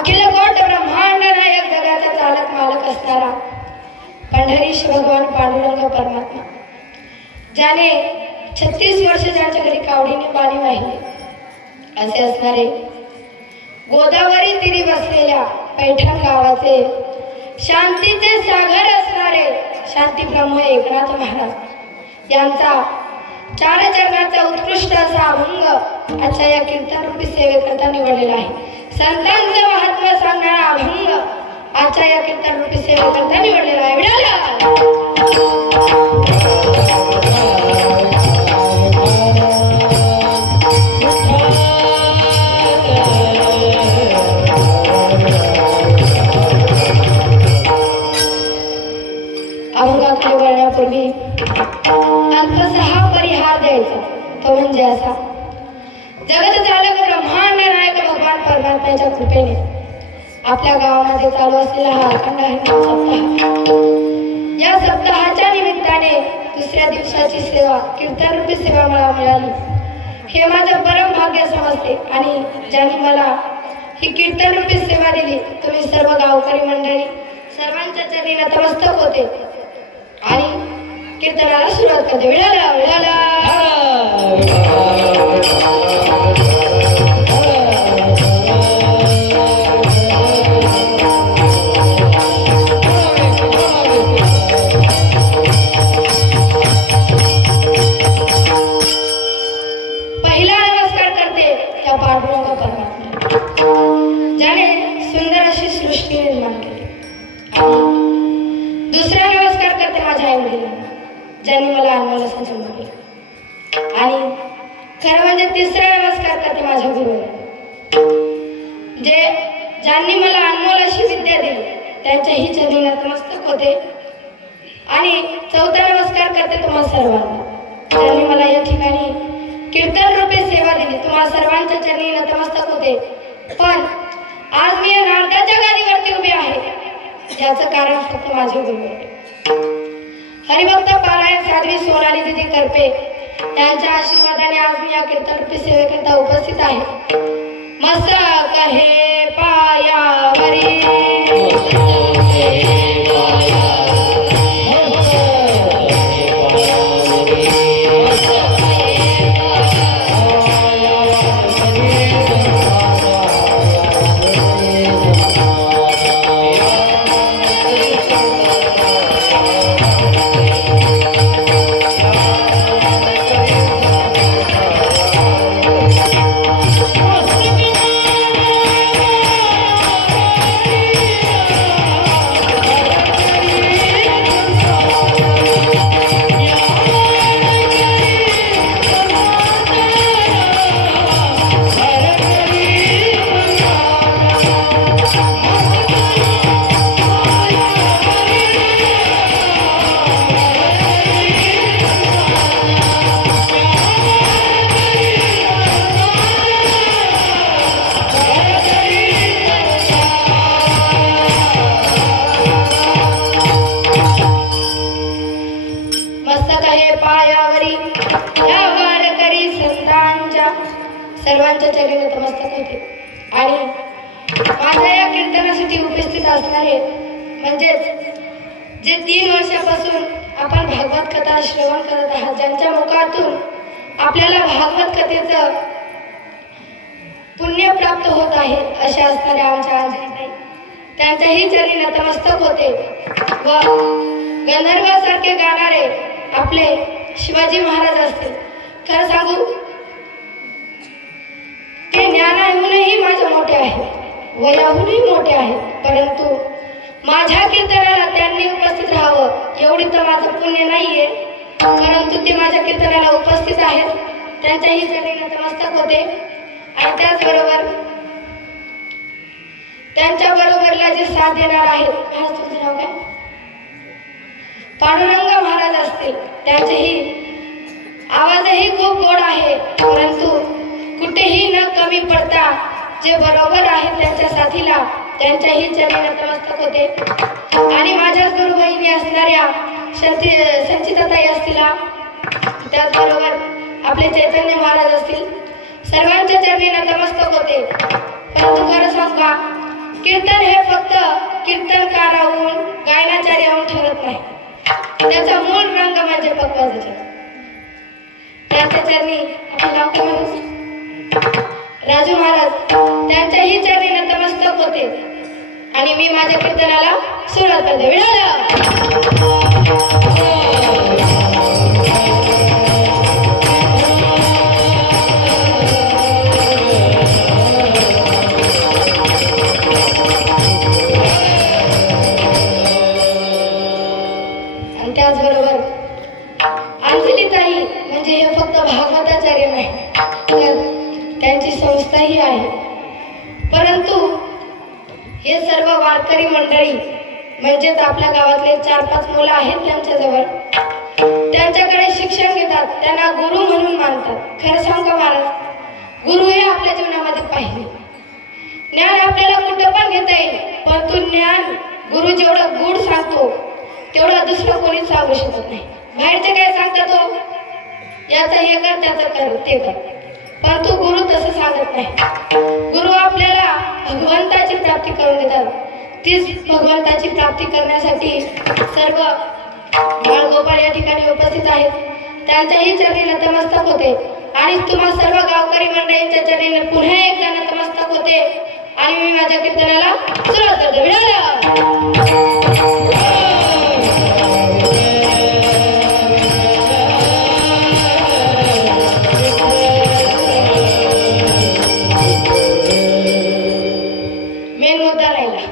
अखिल coat ब्रह्मांड नायक जगाचा चालक मालक असणारा पंढरीश भगवान पांडुरंग परमात्मा, ज्याने 36 वर्ष ज्यांच्या घरी कावडीने पाणी वाहिले असे असणारे गोदावरी तीरी बसलेल्या पैठण गावाचे शांतीचे सागर असणारे शांती ब्रह्म एकनाथ महाराज यांचा 4 चरणाचा उत्कृष्ट असा अभंग आजच्या या कीर्तन रूपी सेवेकरता निवडलेला आहे. संतांचे महात्म्य सांगणारा अभंग आजच्या या कीर्तन रूपी सेवेकरता निवडलेला आहे. अभंगाकडे वळण्यापूर्वी अल्पसहा परिहार द्यायचा, तो म्हणजे असा: जगत चालक ब्रह्मांड नायक भगवान परमात्म्याच्या कृपेने आपल्या गावामध्ये चालू असलेला हा अखंड हरिनाम सप्ताह, या सप्ताहाच्या निमित्ताने दुसऱ्या दिवसाची सेवा कीर्तन रूपी सेवा मला मिळाली हे माझं परम भाग्य समजते. आणि ज्यांनी मला ही कीर्तन रूपी सेवा दिली तुम्ही सर्व गावकरी मंडळी सर्वांच्या चरणी नतमस्तक होते आणि कीर्तनाला सुरुवात करते. विडाला विडाला पहिला नमस्कार करते त्या पांडुरंग परमात्म्याला, ज्याने सुंदर अशी सृष्टी निर्माण केली. दुसरा नमस्कार करते माझ्या आई वडिलांना, ज्यांनी मला अनमोलाचा जन्म दिला. आणि खरं म्हणजे तिसरा नमस्कार करते माझ्या गुरुला, ज्यांनी मला अनमोल अशी विद्या दिली त्यांच्याही चरणी नतमस्तक होते. आणि चौथा नमस्कार करते तुम्हा सर्वांना, ज्यांनी मला या ठिकाणी कीर्तन रूपी सेवा दिली. तुम्हा सर्वांच्या चरणी नतमस्तक होते. पण आज मी या नारदाच्या गादीवरती उभी आहे याचं कारण फक्त माझे गुरु हरिभक्त पारायण साध्वी सोनाली दिदी करपे यांच्या आशीर्वादाने आज मी या कीर्तन रूपी सेवेकरता उपस्थित आहे. मस्तक हे पायावरी सर्वांच्या चरणी नतमस्तक होते. आणि माझ्या या कीर्तनासाठी उपस्थित असणारे म्हणजेच जे 3 वर्षापासून आपण भागवत कथा श्रवण करत आहात, ज्यांच्या मुखातून आपल्याला भागवत कथेचं पुण्य प्राप्त होत आहे अशा असणाऱ्या आमच्या आजीताई, त्यांच्याही चरणी नतमस्तक होते. व गंधर्वासारखे गाणारे आपले शिवाजी महाराज असतील, खरं सांगू ते ज्ञानाहूनही माझे मोठे आहेत, वयाहूनही मोठे आहेत, परंतु माझ्या कीर्तनाला त्यांनी उपस्थित राहावं एवढी तर माझं पुण्य नाहीये, परंतु ते माझ्या कीर्तनाला उपस्थित आहेत. त्यांच्याही चरणी नतमस्तक होते. आणि त्याचबरोबर त्यांच्या बरोबरला जे साथ देणार आहेत, महाराज तुमचं नाव काय? पांडुरंग महाराज असतील, त्यांचेही आवाजही खूप गोड आहे, परंतु कुठेही न कमी पडता जे बरोबर आहेत त्यांच्या साथीला त्यांच्याही चरणी नतमस्तक होते. आणि माझ्या गुरु बहिणी असणाऱ्या संचिताताई असतील, त्याचबरोबर आपले चैतन्य महाराज असतील, सर्वांच्या चरणी नतमस्तक होते. परंतु खरं सांगू का, कीर्तन हे फक्त कीर्तनकाराहून गायनाचार्याहून ठरत नाही. त्याचा मूळ रंग म्हणजे भगवंताचा. त्यांच्या चरणी आपण नाव काय म्हणू? राजू महाराज त्यांच्याही चरणी नतमस्तक होते आणि मी माझ्या कीर्तनाला सुरुवात करते. विठाला त्याचबरोबर अंजलीताई म्हणजे हे फक्त भागवताचार्य नाही तर त्यांची संस्थाही आहे. परंतु हे सर्व वारकरी मंडळी म्हणजेच आपल्या गावातले 4-5 मुलं आहेत त्यांच्याजवळ, त्यांच्याकडे शिक्षण घेतात, त्यांना गुरु म्हणून मानतात. खरं सांगू का महाराज, गुरु हे आपल्या जीवनामध्ये पाहिजे. ज्ञान आपल्याला कुठं पण घेता येईल, परंतु ज्ञान गुरु जेवढं गुढ सांगतो तेवढं दुसरं कोणीच सांगू शकत नाही. बाहेरचे काय सांगतात हो, याचं हे कर त्याचं कर ते कर, परंतु गुरु तसं सांगत नाही. गुरु आपल्याला भगवंताची प्राप्ती करून देतात. तीच भगवंताची प्राप्ती करण्यासाठी सर्व बाळगोपाळ या ठिकाणी उपस्थित आहेत. त्यांच्याही चरणी नतमस्तक होते आणि तुम्हा सर्व गावकरी मंडळींच्या चरणी पुन्हा एकदा नतमस्तक होते आणि मी माझ्या कीर्तनाला सुरुवात करते. मेन मुद्दा राहिला.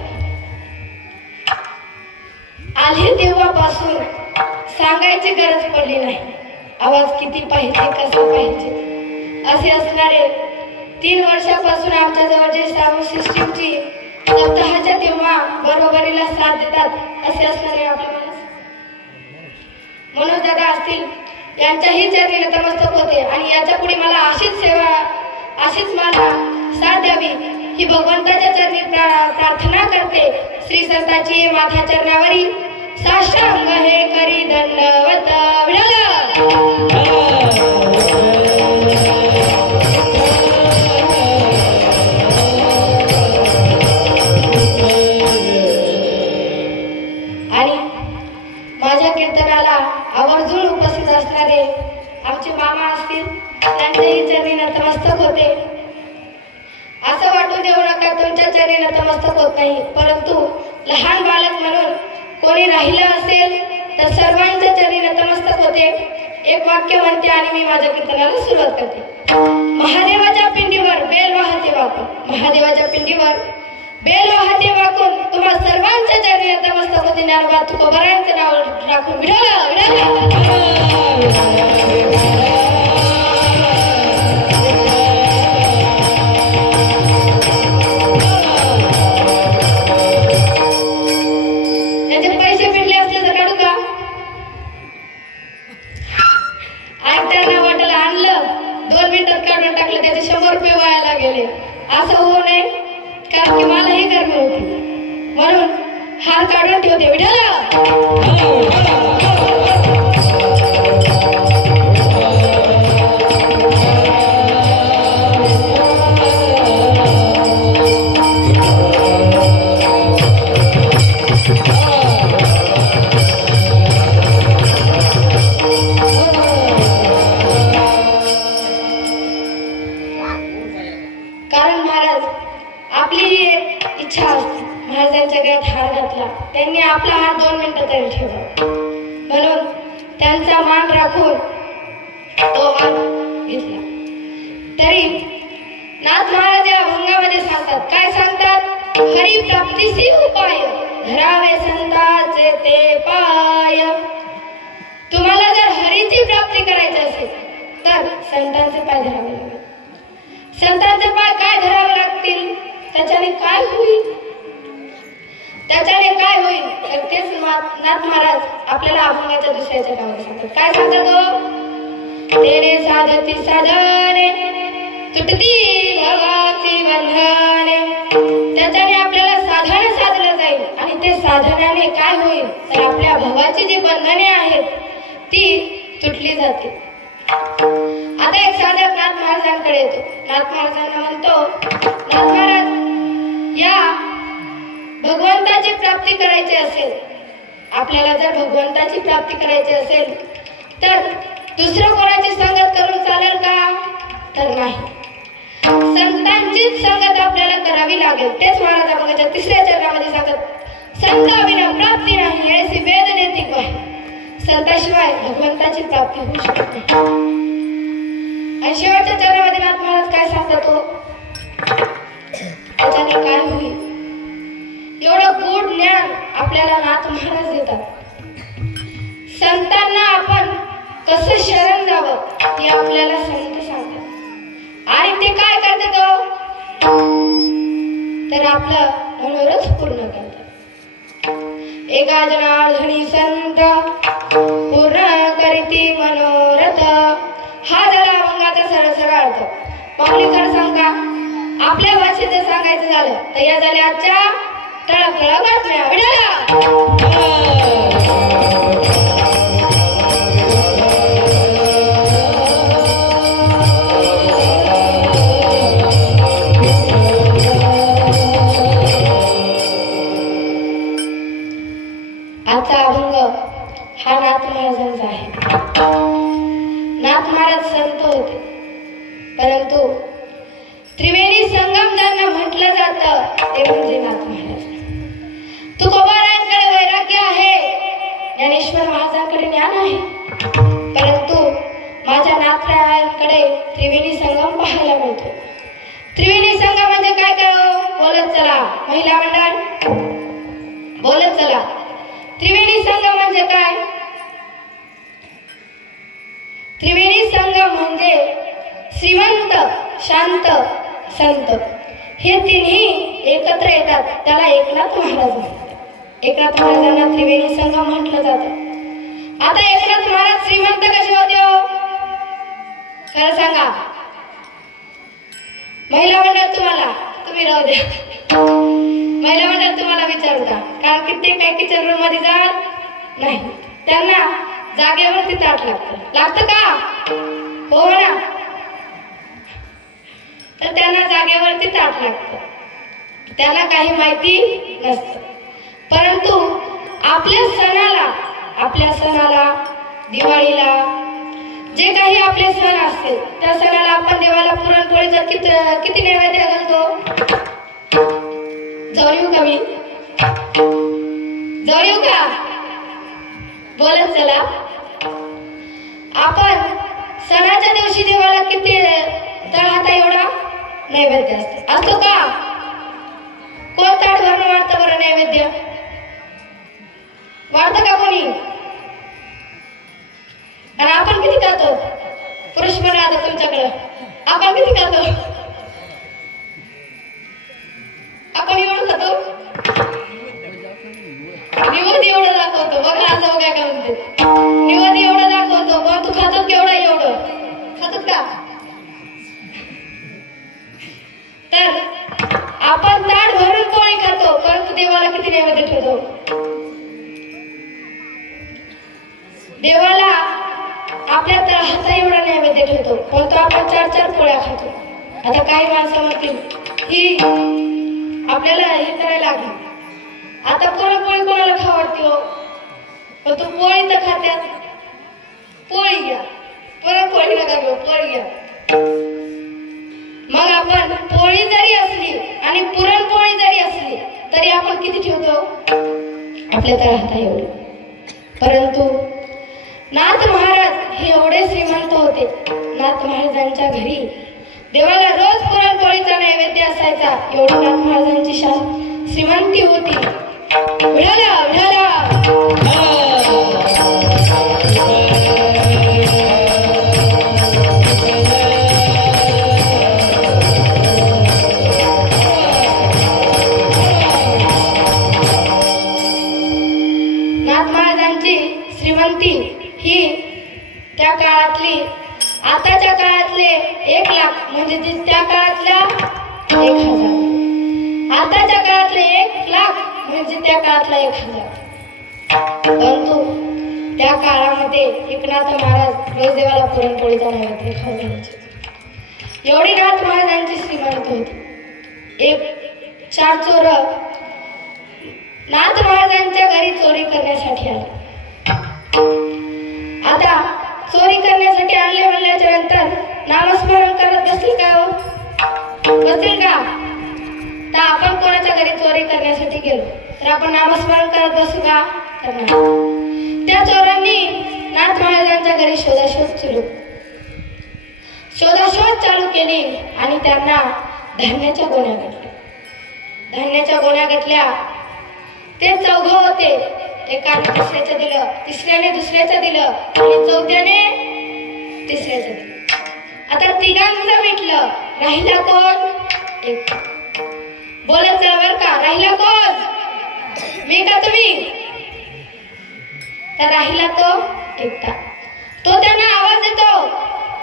आले तेव्हापासून सांगायची गरज पडली नाही. आवाज किती पाहिजे, कसा पाहिजे असे असणारे 3 वर्षापासून आमच्याजवळ जे साऊंड सिस्टीमची सप्ताहाच्या तेव्हा बरोबरीला साथ देतात असे असणारे आपले मनोज दादा असतील, यांच्याही चरणी नतमस्तक होते आणि याच्या पुढे मला अशीच सेवा, अशीच मला साथ द्यावी ही भगवंताच्या चरणी प्रार्थना करते. श्री संतांची माथा चरणावरी साष्टांग हे करी दंडवत. आणि माझ्या कीर्तनाला आवर्जून उपस्थित असणारे आमचे मामा असतील, त्यांच्याही चरणी नतमस्तक होते. असं वाटून देऊ नका तुमच्या चरणी नतमस्तक होत नाही, परंतु लहान बालक म्हणून कोणी राहिलं असेल तर सर्वांच्या चरणी नतमस्तक होते. एक वाक्य म्हणते आणि मी माझ्या कीर्तनाला सुरुवात करते. महादेवाच्या पिंडीवर बेल वाहते वाकून, महादेवाच्या पिंडीवर बेल वाहते वाकून तुम्हा सर्वांच्या चरणी नतमस्तक होते. ज्ञानोबा तुकोबारायांचं नाव राखून विठाला विठाला. त्याचे 100 रुपये वायाला गेले. असं होऊ नये, कारण की मलाही गरमी होती म्हणून हार काढून ठेवते. विठाला त्यांनी आपला हात 2 मिनिटं तरी ठेवला म्हणून त्यांचा मान राखून तो हात घेतला. तरी नाथ महाराज या अभंगामध्ये सांगतात, काय सांगतात? हरी प्राप्तीसी उपाय धरावे संतांचे ते पाय. तुम्हाला जर हरीची प्राप्ती करायची असेल तर संतांचे पाय धरावे लागतील. संतांचे पाय काय धरावे लागतील? त्याच्याने काय होईल? त्याच्याने काय होईल तर तेच नाथ महाराज आपल्याला अभंगाच्या दुसऱ्याच्या गावात सांगतात. काय सांगतात तो? तेने साधती साधने तुटती भवाची बंधने. त्याच्याने आपल्याला साधन साधलं जाईल आणि ते साधनाने काय होईल तर आपल्या भवाची जी बंधने आहेत ती तुटली जातील. आता एक साधक नाथ महाराजांकडे येतो. नाथ महाराजांना म्हणतो, नाथ महाराज या भगवंताची प्राप्ती करायची असेल, आपल्याला जर भगवंताची प्राप्ती करायची असेल तर दुसरं कोणाची संगत करून चालेल का? तर नाही, संतांचीच संगत आपल्याला करावी लागेल. तेच महाराजांच्या 3ऱ्या चरणामध्ये सांगत, संताविना प्राप्ती नाही ऐसी वेद नैतिक आहे. संताशिवाय भगवंताची प्राप्ती होऊ शकत नाही. आणि शेवटच्या चरणामध्ये नाथ महाराज काय सांगतो, त्याच्याने काय होईल? एवढं गूढ ज्ञान आपल्याला नाथ महाराज देतात. संतांना आपण कसं शरण जावं हे आपल्याला संत सांगतात. आणि ते काय करतात तर आपलं मनोरथ पूर्ण करतात. एका जनार्दनी संत पूर्ण करीती मनोरथ, हा झाला अभंगाचा सरळ अर्थ. पाहुणेकर सांगा, आपल्या भाषेत जर सांगायचं झालं तर या झाल्या आजच्या ठळक बातम्या. आजचा अभंग हा नाथ महाराजांचा आहे. नाथ महाराज संत होते, परंतु त्रिवेणी संगम ज्यांना म्हटलं जातं ते म्हणजे नाथ महाराज. तुकोबारायांकडे वैराग्य आहे, ज्ञानेश्वर महाराजांकडे ज्ञान आहे, परंतु माझ्या नाथरायांकडे त्रिवेणी संगम पाहायला मिळतो. त्रिवेणी संगम म्हणजे काय करो, बोलत चला महिला मंडळ, बोलत चला. त्रिवेणी संगम म्हणजे काय? त्रिवेणी संगम म्हणजे श्रीमंत, शांत, संत हे तिन्ही एकत्र येतात, त्याला एकनाथ महाराज म्हणतात. एकनाथ महाराजांना त्रिवेणी संगम म्हटलं जातं. आता एकनाथ महाराज श्रीमंत कसे होते हो? खरं सांगा. महिला मंडळ तुम्हाला, तुम्ही राहू द्या, महिला मंडळ तुम्हाला विचारू का? कारण कित्येक काही किचन रूम मध्ये जात नाही, त्यांना जागेवरती ताट लागतं का? हो ना, तर त्यांना जागेवरती ताट लागतं, त्यांना काही माहिती नसतं. परंतु आपल्या सणाला दिवाळीला जे काही आपले सण असतील त्या सणाला आपण देवाला पुरणपोळीचा किती नैवेद्य घालतो? जवळ येऊ का मी? जवळ येऊ का? बोलत चला. आपण सणाच्या दिवशी देवाला किती तळहाता एवढा नैवेद्य असतो का? कोण ताट भरून वाढतं बरं नैवेद्य? वाढतं का कोणी? आणि आपण किती खातो? पुरुष म्हणा आता तुमच्याकडं, आपण किती खातो? आपण एवढं खातो, निवद एवढं दाखवतो. बघा आज बघा काय म्हणते, निवद एवढं दाखवतो, पण तू खातो केवढा? एवढं खातात का? तर आपण ताट भरून पोळी खातो, परंतु देवाला किती नैवेद्य ठेवतो? देवाला आपल्या तळहाता एवढा नैवेद्य ठेवतो, परंतु आपण 4 पोळ्या खातो. आता काही माणसं म्हणतील ही आपल्याला हे करायला लागली. आता पुरणपोळी कोणाला खावडते हो? पण तू पोळी तर खात्यात, पोळी घ्या, पुरणपोळी नका घेऊ, पोळी घ्या. मग आपण पोळी जरी असली आणि पुरणपोळी जरी असली तरी आपण किती ठेवतो? आपल्या तळहाता एवढे. परंतु नाथ महाराज हे एवढे श्रीमंत होते. नाथ महाराजांच्या घरी देवाला रोज पुरणपोळीचा नैवेद्य असायचा. एवढी नाथ महाराजांची श्रीमंती होती. विठाला विठाला नाथ महाराजांची श्रीमंती ही त्या काळातली, आताच्या काळातले 1 लाख म्हणजे त्या काळातल्या 1000, आताच्या काळातले 1 लाख म्हणजे त्या काळातला 1000. परंतु त्या काळामध्ये एकनाथ महाराज रोज देवाला पुरणपोळीचा नैवेद्य खाऊ घालायचे. एवढी नाथ महाराजांची श्रीमंत होती. 4 चोर नाथ महाराजांच्या घरी चोरी करण्यासाठी आले. आता चोरी करण्यासाठी आणले म्हणल्याच्या नंतर नामस्मरण करत बसतील का हो? बसतील का? तर आपण कोणाच्या घरी चोरी करण्यासाठी गेलो तर आपण नामस्मरण करत बसू का? करणार. त्या चोरांनी नाथ महाराजांच्या घरी शोधाशोध चालू केली आणि त्यांना धान्याच्या गोण्या घातल्या. धान्याच्या गोण्या घातल्या. ते चौघं होते. एकाने दुसऱ्याचं दिलं, तिसऱ्याने दुसऱ्याचं दिलं आणि चौथ्याने तिसऱ्याचं दिलं. आता तिघांचं भेटलं. राहिला कोण? एक. बोलत चला बर का. राहिला कोण? मी का तुम्ही? तर राहिला तो एकटा. तो त्यांना आवाज देतो,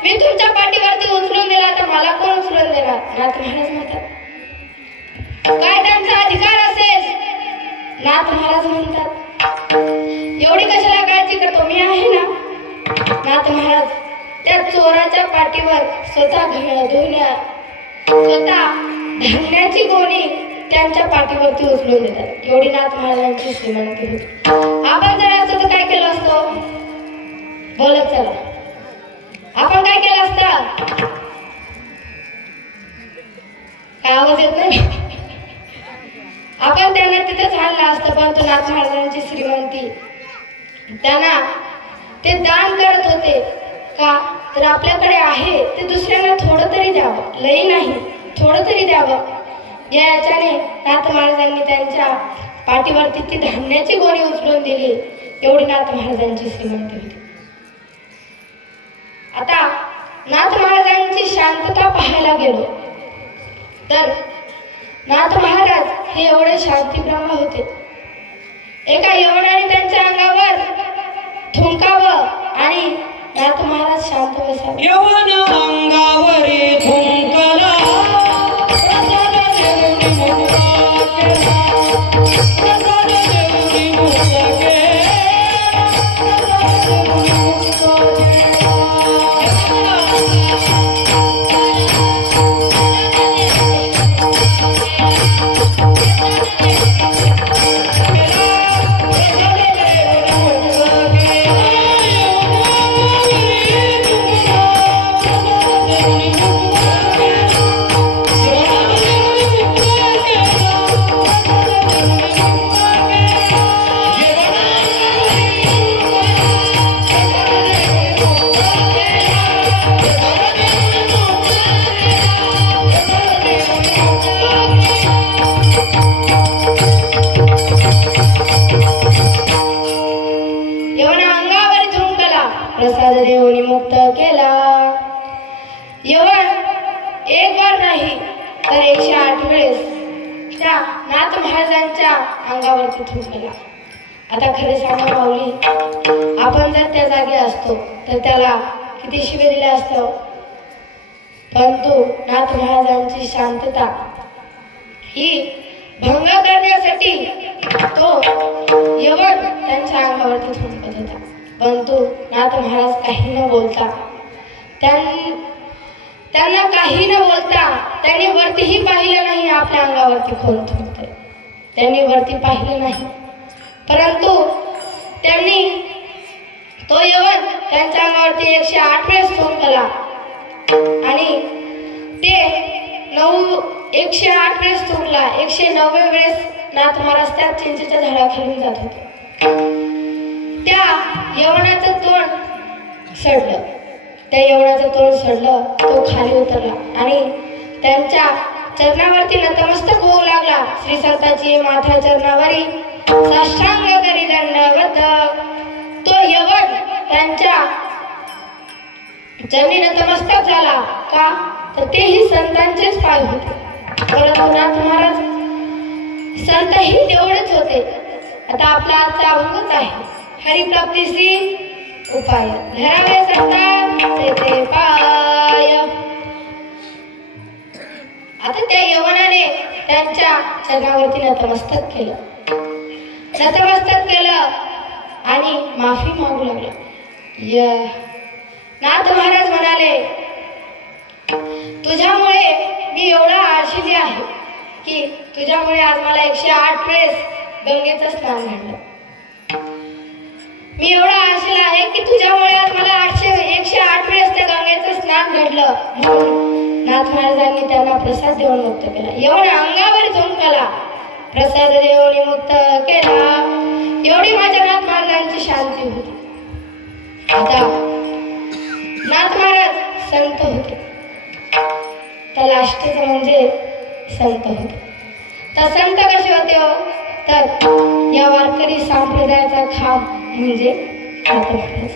मी तुमच्या पाठीवरती उचलून दिला तर मला कोण उचलून देणार? नाथ महाराज म्हणतात. काय त्यांचा अधिकार असेल? नाथ महाराज म्हणतात, एवढी कशाला काळजी करतो? मी आहे ना. नाथ महाराज त्या चोराच्या पाठीवर स्वतः धान्याची गोणी त्यांच्या पाठीवरती उचलून देतात. एवढी नाथ महाराजांची श्रीमंती होती. आपण जर असं तर काय केलं असतं? बोलत चला. आपण काय केलं असतं? काय आवाज येत नाही? आपण त्यांना तिथेच आणलं असतं. परंतु नाथ महाराजांची श्रीमंती, त्यांना ते दान करत होते का? तर आपल्याकडे आहे ते दुसऱ्यांना थोडं तरी द्यावं, लई नाही, थोडं तरी द्यावं. या याच्याने नाथ महाराजांनी त्यांच्या पाठीवरती ती धान्याची गोणी उचलून दिली. एवढी नाथ महाराजांची श्रीमंती होती. आता नाथ महाराजांची शांतता पाहायला गेलो तर नाथ महाराज हे एवढे शांतीब्रह्म होते. एका यवनाने त्यांच्या अंगावर थुंकावं आणि नाथ महाराज शांत बसावे. यवन अंगावरी थुंकला, प्रसाद देऊनी मुक्ता केला, प्रसाद देऊनी मुक्ता केला, प्रसाद देऊनी मुक्ता प्रसाद देऊनी मुक्त केला. यवन एक बार नाही तर 108 वेळेस त्या नाथ महाराजांच्या अंगावरती थुंकला. आता खरे सांगा माऊली, आपण जर त्या जागी असतो तर त्याला किती शिवे दिले असतं. परंतु नाथ महाराजांची शांतता ही भंग करण्यासाठी तो यवन त्यांच्या अंगावरती थुंकत होता. परंतु नाथ महाराज काही न बोलता, त्यांना काही न बोलता त्यांनी वरतीही पाहिलं नाही. आपल्या अंगावरती कोण थुंकतंय त्यांनी वरती पाहिलं नाही. परंतु त्यांनी तो यवन त्यांच्या अंगावरती 108 वेळेस थुंकला आणि ते 108 वेळेस थुंकला. 109व्या वेळेस नाथ महाराज त्या चिंचेच्या झाडाखालून जात होते. त्या यवनाचं तोंड सडलं. त्या यवनाचं तोंड सडलं. तो खाली उतरला आणि त्यांच्या चरणावरती नतमस्तक होऊ लागला. श्री संताची माथा चरणावरी साष्टांग करी दंडवत. तो यवन त्यांच्या चरणी नतमस्तक झाला का? तर तेही संतांचेच पाय होते. परंतु नाथ महाराज संतही तेवढेच होते. आता आपला आजचा अभंगच आहे, हरिप्राप्तीसी उपाय धरावे संता तेथे पाय. आता त्या यवनाने त्यांच्या चरणावरती नतमस्तक केलं आणि माफी मागू लागला. नाथ महाराज म्हणाले, तुझ्यामुळे मी एवढा आळशीली आहे की तुझ्यामुळे आज मला 108 वेळेस गंगेचं स्नान घडलं. मी एवढा आशेला आहे की तुझ्यामुळे आज मला 108 वेळेस त्या गंगेचं स्नान घडलं. म्हणून नाथ महाराजांनी त्यांना प्रसाद देऊन मुक्त केला. एवढा अंगावर झोंकला, प्रसाद देऊन मुक्त केला. एवढी माझ्या नाथ महाराजांची शांती होती. आता नाथ महाराज संत होते. तर लास्टच म्हणजे संत होते. तर संत कसे होते हो? तर या वारकरी संप्रदायाचा खांब म्हणजे नाथ महाराज.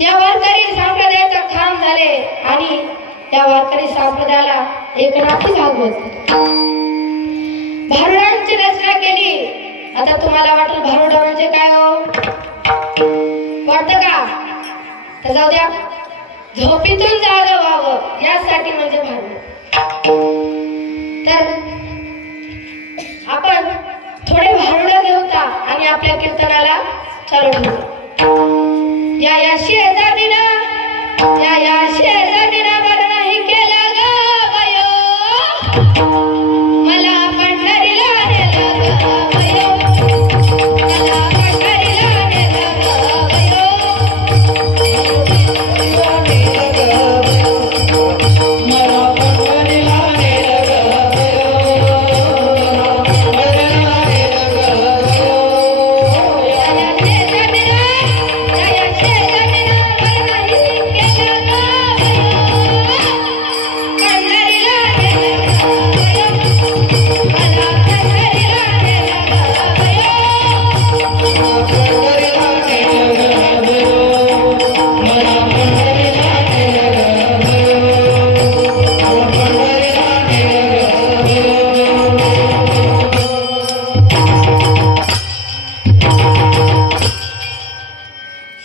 या वारकरी संप्रदायाचा खांब झाले आणि या वारकरी संप्रदायाला एकनाथी भागवत भारुडांची रचना केली. आता तुम्हाला वाटेल भारुड म्हणजे काय हो? वाटतं का? तर जाऊ द्या, झोपेतून जागं व्हावं यासाठी म्हणजे भारुड. तर आपण थोडे भारुड घेऊता आणि आपल्या कीर्तनाला चालू ठेवू. या शेजारीना बरं नाही केलं ग बायो, मला पंढरीला नेलं ग बायो, मला पंढरीला नेलं ग बायो, मला पंढरीला नेलं ग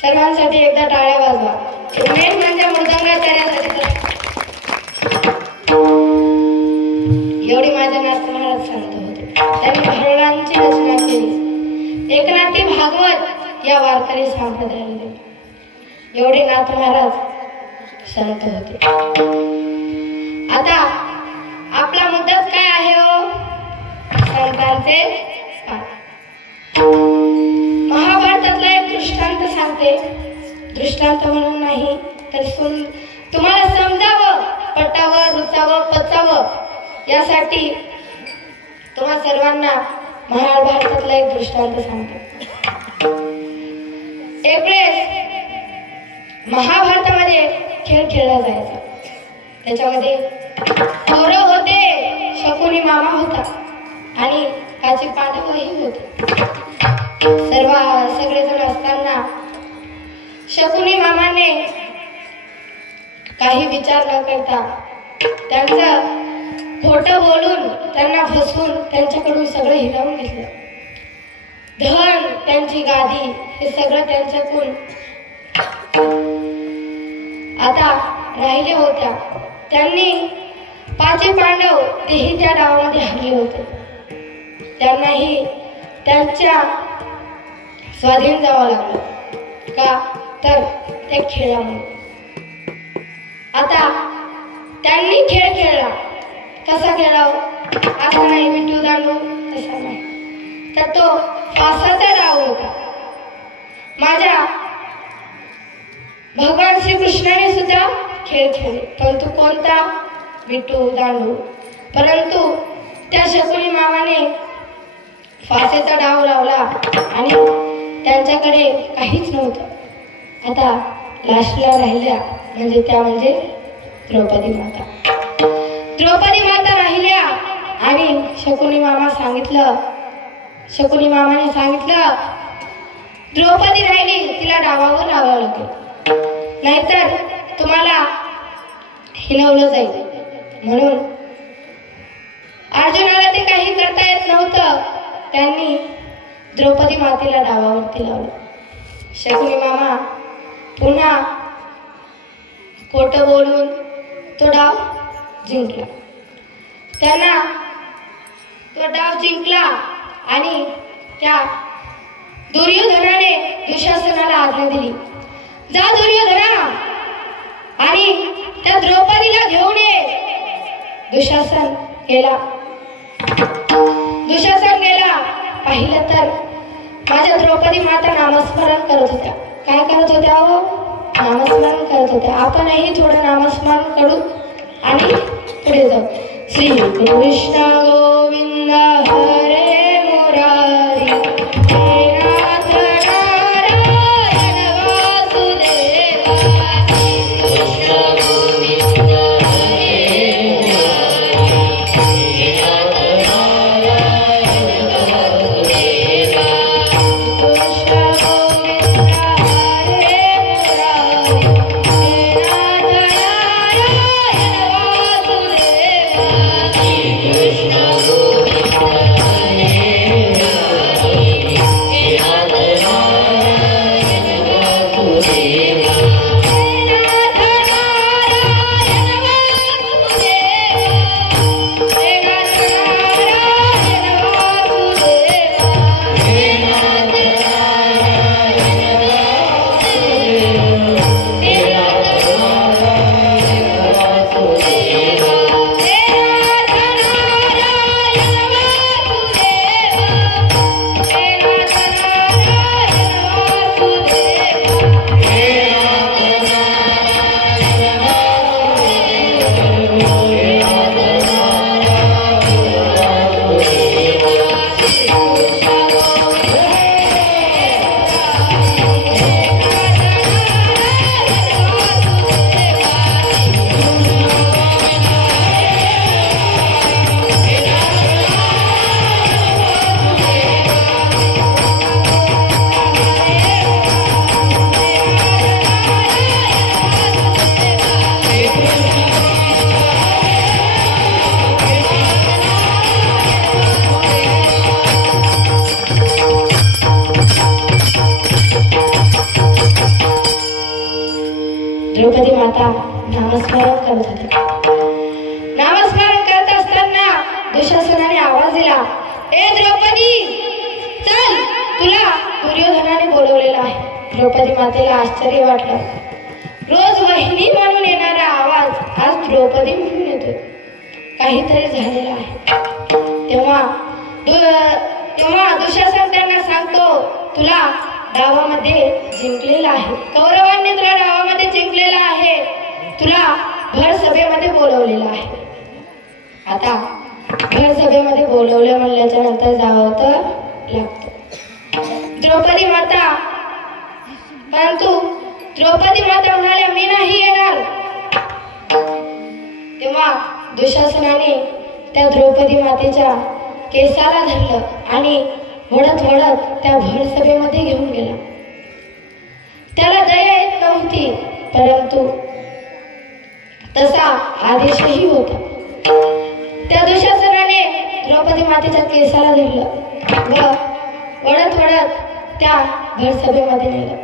सर्वांसाठी एकदा टाळ्या वाजवा. मेन म्हणजे मृदंगाचार्यासाठी. एवढी माझ्या नाथ महाराज संत होते. त्यांनी भारुडांची रचना केली. एकनाथी भागवत या वारकरी संप्रदायाला दिले. एवढे नाथ महाराज संत होते. आता आपला मुद्दाच काय आहे हो? संतांचे पाठ. महाभारतातला एक दृष्टांत सांगते. दृष्टांत म्हणून नाही तर तुम्हाला समजावं, पटावं, रुचावं, पचावं यासाठी तुम्हा सर्वांना महाभारतातला एक दृष्टांत सांगते. एक वेळेस महाभारतामध्ये खेळ खेळला जायचा. त्याच्यामध्ये कौरव होते, शकुनी मामा होता आणि काची पांडवही होते. सगळेजण असताना शकुनी मामाने काही विचार न करता त्यांचं खोटं बोलून, त्यांना फसवून त्यांच्याकडून सगळं हिरावून घेतलं. धन, त्यांची गादी हे सगळं त्यांच्याकडून आता राहिले होत्या. त्यांनी पाचे पांडव तेही त्या डावामध्ये हरले होते. त्यांनाही त्यांच्या स्वाधीन जावं लागलं. का? तर त्या खेळामुळे. आता त्यांनी खेळ खेळला. कसा खेळावं? असा नाही विटू दांडू, तसा नाही. तर तो फासाचा डाव होता. माझ्या भगवान श्रीकृष्णाने सुद्धा खेळ खेळले, परंतु कोणता? विटू दांडू. परंतु त्या शकुनी मामाने फासेचा डाव लावला आणि त्यांच्याकडे काहीच नव्हतं. आता लास्टला राहिल्या म्हणजे त्या म्हणजे द्रौपदी माता. द्रौपदी माता राहिल्या आणि शकुनी मामाने सांगितलं द्रौपदी राहिली, तिला डावावर लावावं लागेल, नाहीतर तुम्हाला हिनवलं जाईल. म्हणून अर्जुनाला ते काही करता येत नव्हतं. त्यांनी द्रौपदी मातेला डावावरती लावलं. शकुनी मामा पुन्हा खोटं बोलून तो डाव जिंकला. त्यांना तो डाव जिंकला आणि त्या दुर्योधनाने दुःशासनाला आज्ञा दिली, जा दुर्योधना आणि त्या द्रौपदीला घेऊन ये. दुःशासन गेला. पाहिलं तर माझ्या द्रौपदी माता नामस्मरण करत होत्या. काय करत होत्या हो? नामस्मरण करत होत्या. आपणही थोडं नामस्मरण करू आणि पुढे जाऊ. श्री कृष्ण गोविंद हरे मुरारी हे नाथ नारायण वासुदेवा. श्री कृष्ण गोविंद हरे मुरारी हे नाथ नारायण वासुदेवा. कृष्ण गोविंद हरे मुरारी हे नाथ नारायण वासुदेवा. कृष्ण गोविंद हरे मुरारी हे नाथ नारायण वासुदेवा. हे नाथ नारायण वासुदेवा. हे नाथ नारायण वासुदेवा. हे नाथ नारायण वासुदेवा. हे नाथ नारायण वासुदेवा. हे नाथ नारायण वासुदेवा. हे नाथ नारायण वासुदेवा. हे द्रौपदी माता नामस्मरण करत होत्या. नामस्मरण करत असताना दुःशासनाने आवाज दिला, ए द्रौपदी, चल, तुला दुर्योधनाने बोलवलेलं आहे. द्रौपदी मातेला आश्चर्य वाटलं. रोज वहिनी म्हणून येणारा आवाज आज द्रौपदी म्हणून येतोय. काहीतरी झालेलं आहे. तेव्हा दुःशासन त्यांना सांगतो, तुला डावामध्ये जिंकलेला आहे. कौरवांनी तुला डावामध्ये जिंकलेला आहे. तुला भर सभेमध्ये बोलवलेलं आहे. आता भर सभेमध्ये बोलवलं म्हणल्याच्या नंतर जावं तर लागतं. द्रौपदी माता म्हणाल्या, मी नाही येणार. तेव्हा दुःशासनाने त्या द्रौपदी मातेच्या केसाला धरलं आणि वडत वडत त्या भर सभेमध्ये घेऊन गेला. त्याला दया येत नव्हती, परंतु तसा आदेशही होता. त्या दुःशासनाने द्रौपदी मातेच्या केसाला धरलं व वडत वडत त्या भर सभेमध्ये नेलं.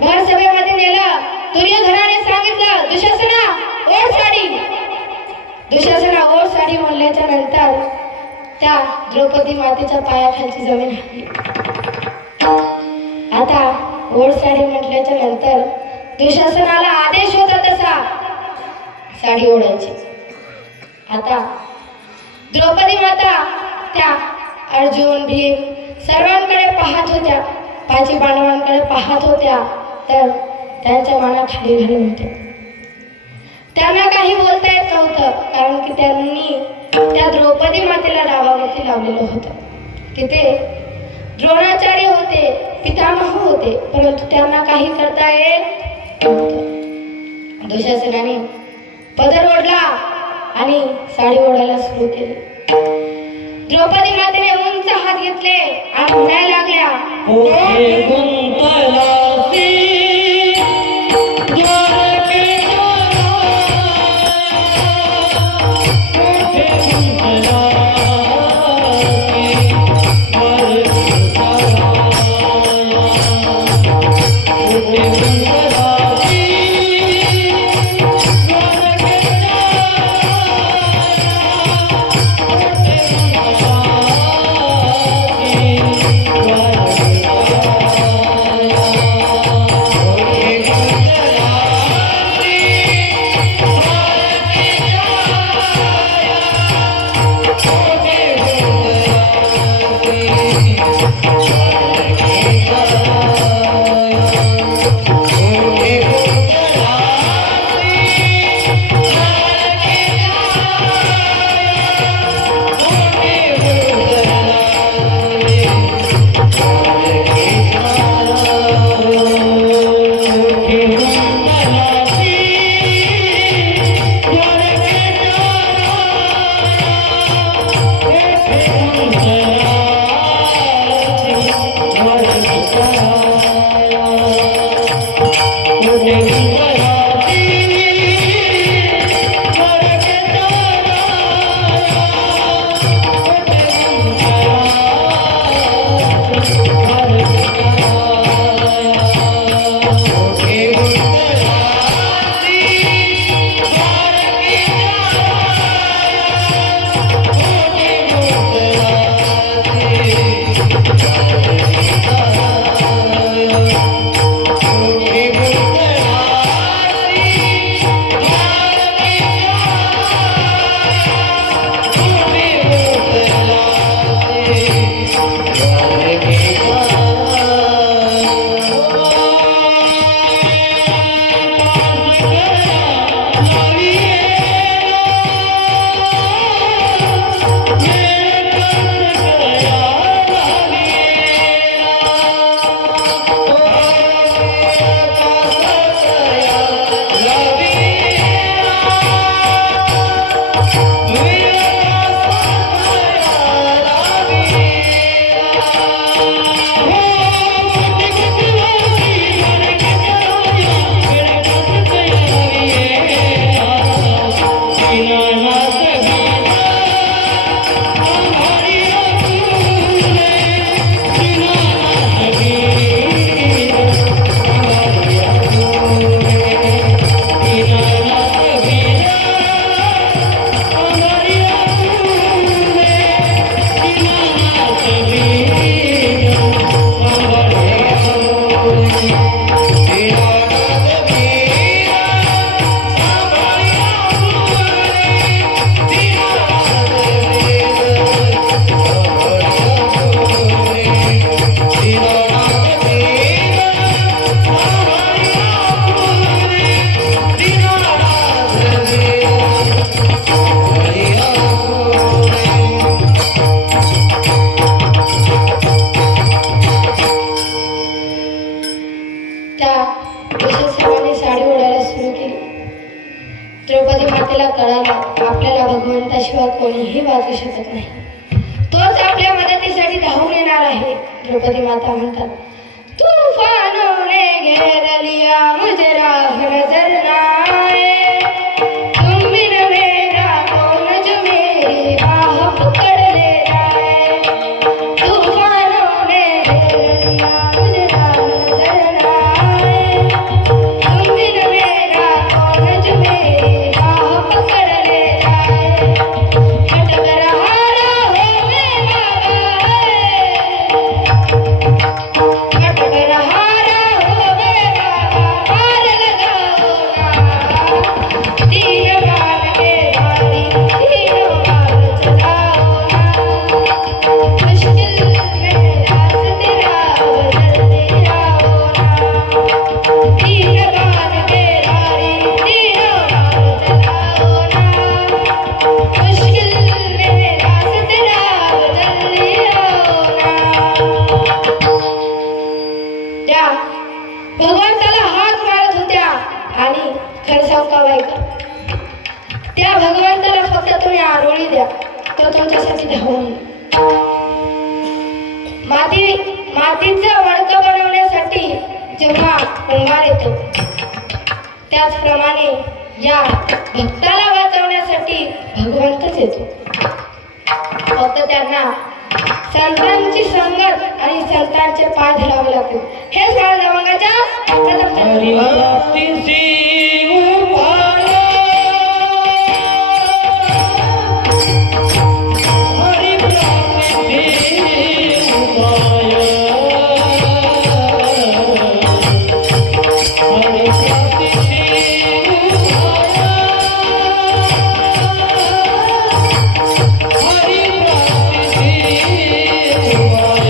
भर सभेमध्ये नेलं. दुर्योधनाने सांगितलं, दुःशासना ओढ साडी. दुःशासना ओढ साडी म्हणल्याच्या नंतर त्या द्रौपदी मातेच्या पायाखालची जमीन हल्ली. आता ओढ साडी म्हटल्याच्या नंतर दुःशासनाला आदेश होता तसा साडी ओढायची. आता द्रौपदी माता त्या अर्जुन, भीम सर्वांकडे पाहत होत्या. पाची पांडवांकडे पाहत होत्या तर त्यांच्या मनाखाली घालून होत्या. त्यांना काही बोलता येत नव्हतं, कारण की त्यांनी त्या द्रौपदी मातेला डावावरती लावलेलं होतं. तिथे द्रोणाचार्य होते, पितामह होते, परंतु त्यांना काही करता येत नव्हतं. दुःशासनाने पदर ओढला आणि साडी ओढायला सुरू केली. द्रौपदी मातेने उंच हात घेतले आणि म्हणायला लागल्या, ओठे गुंतलासी द्वारकेच्या ओठे गुंतलासी द्वारकेच्या त्या यशस्वीने साडी ओढायला सुरू केली. द्रौपदी मातेला कळालं आपल्याला भगवंताशिवाय कोणीही वाचू शकत नाही. तोच आपल्या मदतीसाठी धावून येणार आहे. द्रौपदी माता म्हणतात, तूफानों ने घेर लिया मुझे राह नजर ना आए, तुम बिन मेरा कौन जो मेरी बाह पकड़ ले जाए. तूफानों ने घेर लिया मुझे राह नजर ना आए, तुम बिन मेरा कौन जो मेरी बाह पकड़ ले जाए. भटक रहा राहों में बाबा भटक रहा राहों में बाबा, पार लगाओ ना. दीन मान के धारी तीनों पार चलाओ ना. मुश्किल में रास्ते राह बदलते आओ ना. दीन मान के धारी तीनों पार चलाओ ना. मुश्किल में रास्ते राह बदलते आओ ना. त्या भगवंताला हाक मारत होत्या आणि खडसाव का बायका, त्या भगवंताला फक्त तुम्ही आरोळी द्या, तो तुमच्यासाठी धावून येईल. मातीचं मडकं बनवण्यासाठी जेव्हा कुंभार येतो, त्याचप्रमाणे या भक्ताला वाचवण्यासाठी भगवंतच येतो. फक्त त्यांना संतांची संगत आणि संतांचे पाय धरावे लागतील. हेच मला दमंगाच्या प्रथम हरिभक्तीसी उपाय हरिभक्तीसी उपाय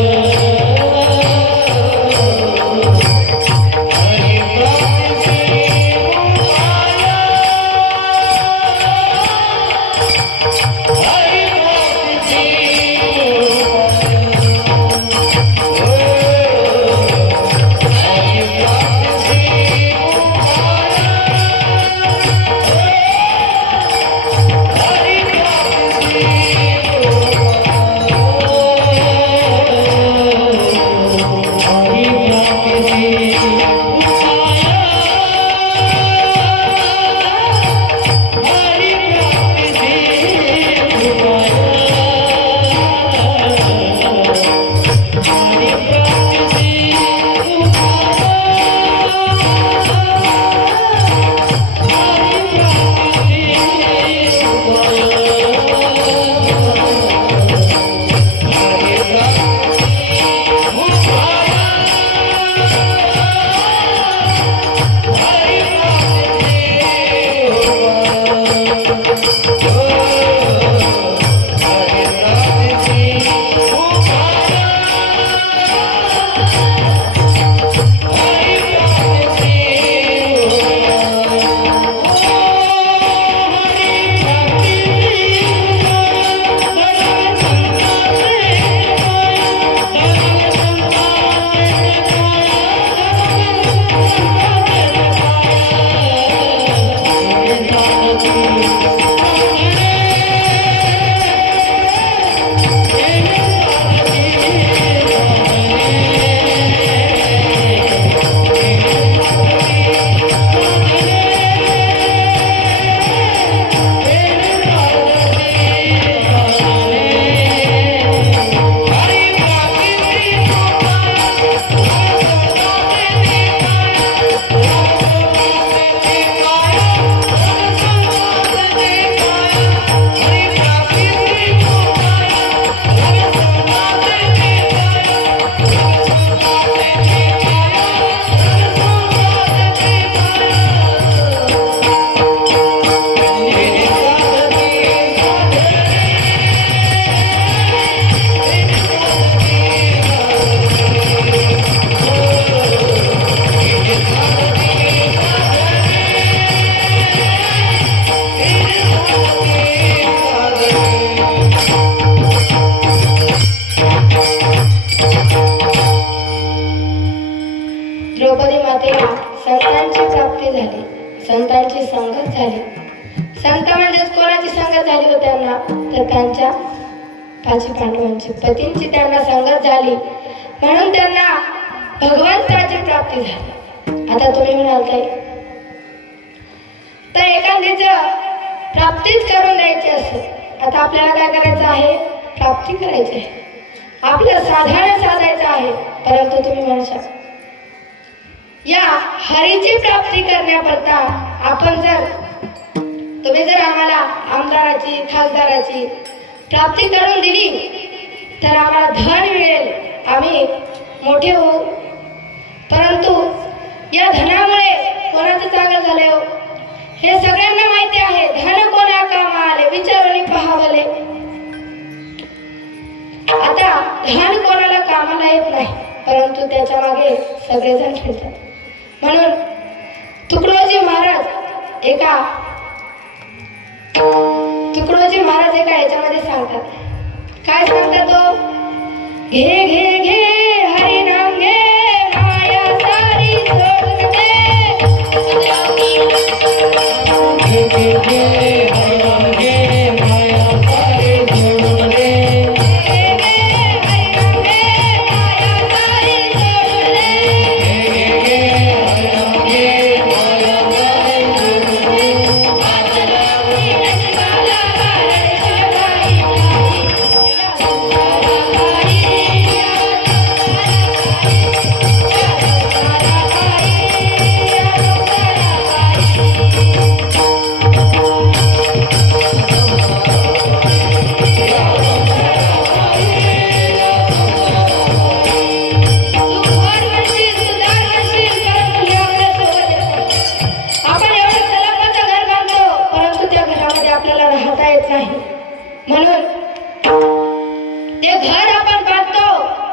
प्राप्ती झाली, संतांची संगत झाली. संत म्हणजेच कोणाची संगत झाली हो त्यांना, तर त्यांच्या पाची पांडवांची पतींची त्यांना संगत झाली, म्हणून त्यांना भगवंताची प्राप्ती झाली. आता तुम्ही म्हणाल ताई, तर एखाद्याचं प्राप्तीच करून द्यायची असेल, आता आपल्याला काय करायचं आहे, प्राप्ती करायची आहे, आपलं साधारण साधायचं आहे. परंतु तुम्ही म्हणशाल या हरीची प्राप्ती करण्याकरता आपण तुम्ही जर आम्हाला आमदाराची खासदाराची प्राप्ती करून दिली तर आम्हाला धन मिळेल, आम्ही मोठे होऊ. परंतु या धनामुळे कोणाचं चांगलं झाले हो हे सगळ्यांना माहिती आहे. धन कोणा कामा आले विचारून पाहावले. आता धन कोणाला कामाला येत नाही, परंतु त्याच्या मागे सगळेजण फिरतात. म्हणून तुकडोजी महाराज एका याच्यामध्ये सांगतात, काय सांगतात तो, घे घे घे हरी नाम घे, माया सारी सोडून दे. घे घे घे हरी नाम घे, माया सारी सोडून दे. म्हणून ते घर आपण बांधतो,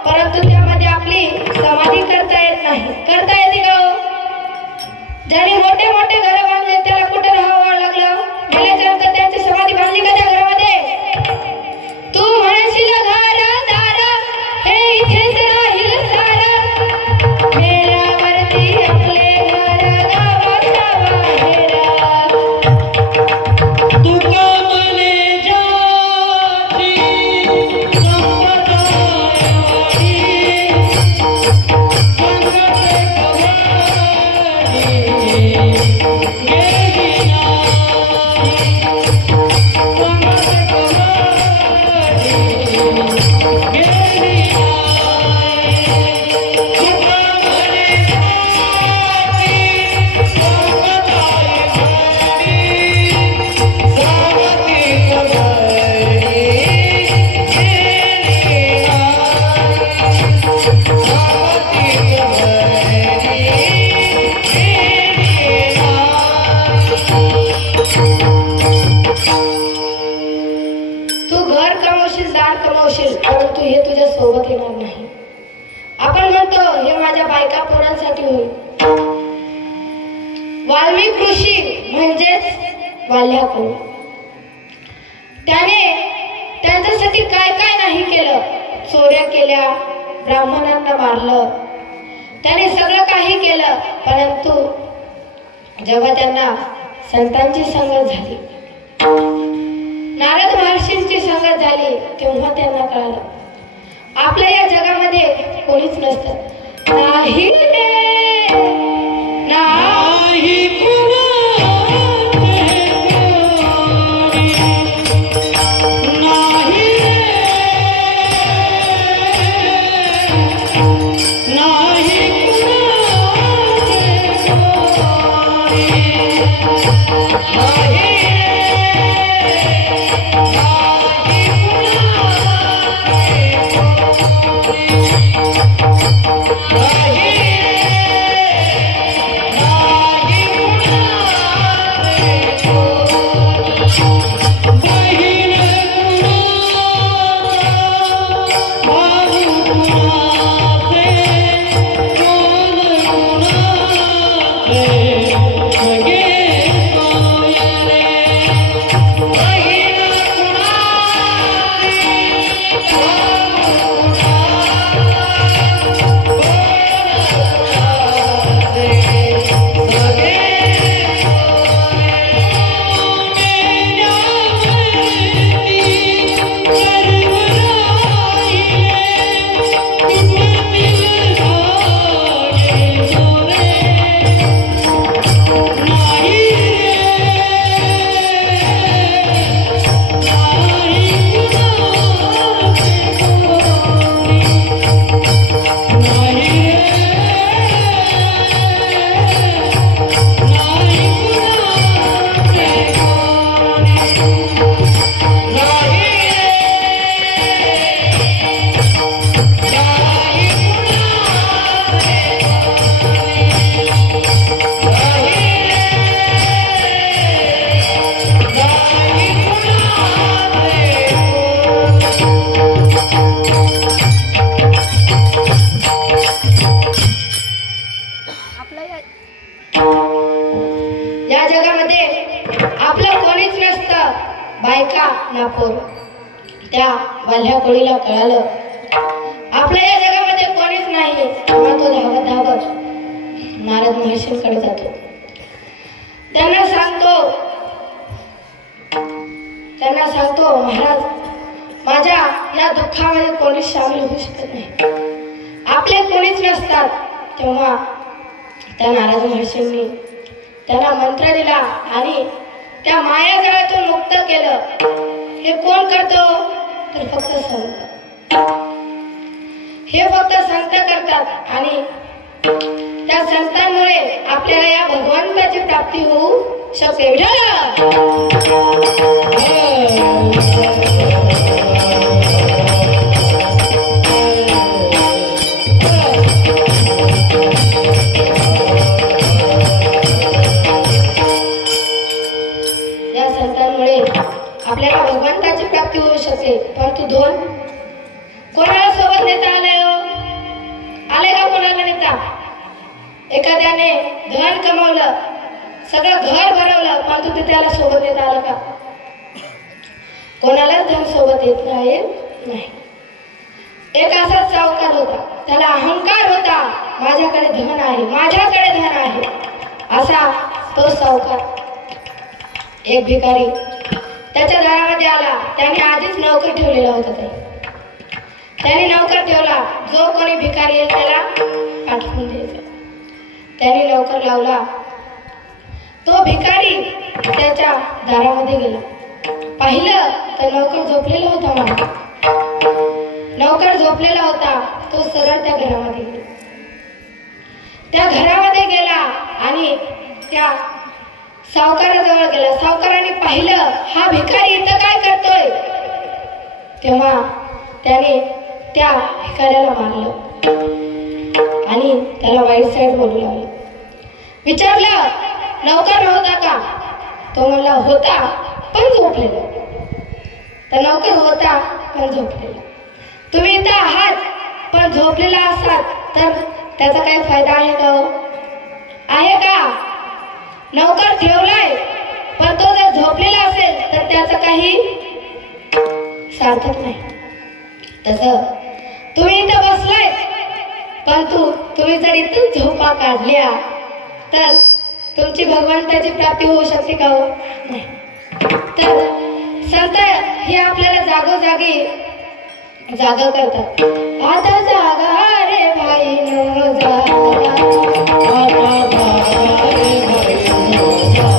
परंतु त्यामध्ये आपली समाधी करता येत नाही. करता येते का हो? ज्याने मोठे मोठे घर बांधले त्याला कुठे राहावं लागलं, गेल्याच्यानंतर त्यांची समाधी बांधली का त्या घरामध्ये? तू म्हणशील घर दार हे इथेच राहील सार, मेल्यावरती आपले घर गावाच्या बाहेर. तुका मने जाती परंतु हे तुझ्या सोबत येणार नाही. आपण म्हणतो हे माझ्या बायका पोरांसाठी होईल. वाल्मिक ऋषी म्हणजेच वाल्याकुळ, त्याने त्यांच्यासाठी काय काय नाही केलं. चोऱ्या केल्या, ब्राह्मणांना मारलं, त्याने सगळं काही केलं. परंतु जेव्हा त्यांना संतांची संगत झाली, नारद महर्षींची संगत झाली, तेव्हा त्यांना कळालं आपल्या या जगामध्ये कोणीच नसतं. नाही नाही महापौर त्या वाल्ह्या कोळीला कळालं आपल्या या जगामध्ये कोणीच नाही, तेव्हा तो धावत धावत नारद महर्षींकडे जातो. त्यांना सांगतो महाराज, माझ्या या दुःखामध्ये कोणीच सामील होऊ शकत नाही, आपले कोणीच नसतात. तेव्हा त्या नारद महर्षींनी त्यांना मंत्र दिला आणि त्या मायाजाळातून मुक्त केलं. हे कोण करतो तर फक्त संत. हे फक्त संत करतात आणि त्या संतांमुळे आपल्याला या भगवंताची प्राप्ती होऊ शकते. या संतांमुळे आपल्याला भगवंताची प्राप्ती होऊ शकते. परंतु दोन, कोणाला सोबत नेता आले का कोणाला नेता? एखाद्याने धन कमवलं, सगळं घर भरवलं, परंतु ते त्याला सोबत येता आलं का? कोणालाच धन सोबत येत नाही. एक असाच सावकार होता, त्याला अहंकार होता, माझ्याकडे धन आहे, माझ्याकडे धन आहे. असा तो सावकार. एक भिकारी त्याच्या दारामध्ये आला. त्याने आधीच नौकर ठेवलेला होता. त्याने नौकर ठेवला, जो कोणी भिकारी येईल त्याला पाठवून द्यायचा. त्याने नौकर लावला. तो भिकारी त्याच्या दारामध्ये गेला. पाहिलं तर नौकर झोपलेला होता. नौकर झोपलेला होता. तो सरळ त्या घरामध्ये गेला. त्या घरामध्ये गेला आणि त्या सावकाराजवळ गेला. सावकाराने पाहिलं हा भिकारी इथं काय करतोय. तेव्हा त्याने त्या भिकाऱ्याला मारलं आणि त्याला वाईट साईड बोलू लागलं. विचारलं नौकर नव्हता का? तो म्हणला होता पण झोपलेला. तर नौकर होता पण झोपलेला. तुम्ही इथं आहात पण झोपलेला असाल तर त्याचा काही फायदा आहे का? आहे का? नौकर ठेवलाय पण तो जर झोपलेला असेल तर त्याचं काही सार्थक नाही. तसं तुम्ही इथं बसलाय परंतु तुम्ही जर इथं झोपा काढल्या तर तुमची भगवंताची प्राप्ती होऊ शकते का? हो नाही. तर संत हे आपल्याला जागोजागी जागा करतात. आता जागा रे भाई नो जागा, आता जागा रे भाई नो जागा,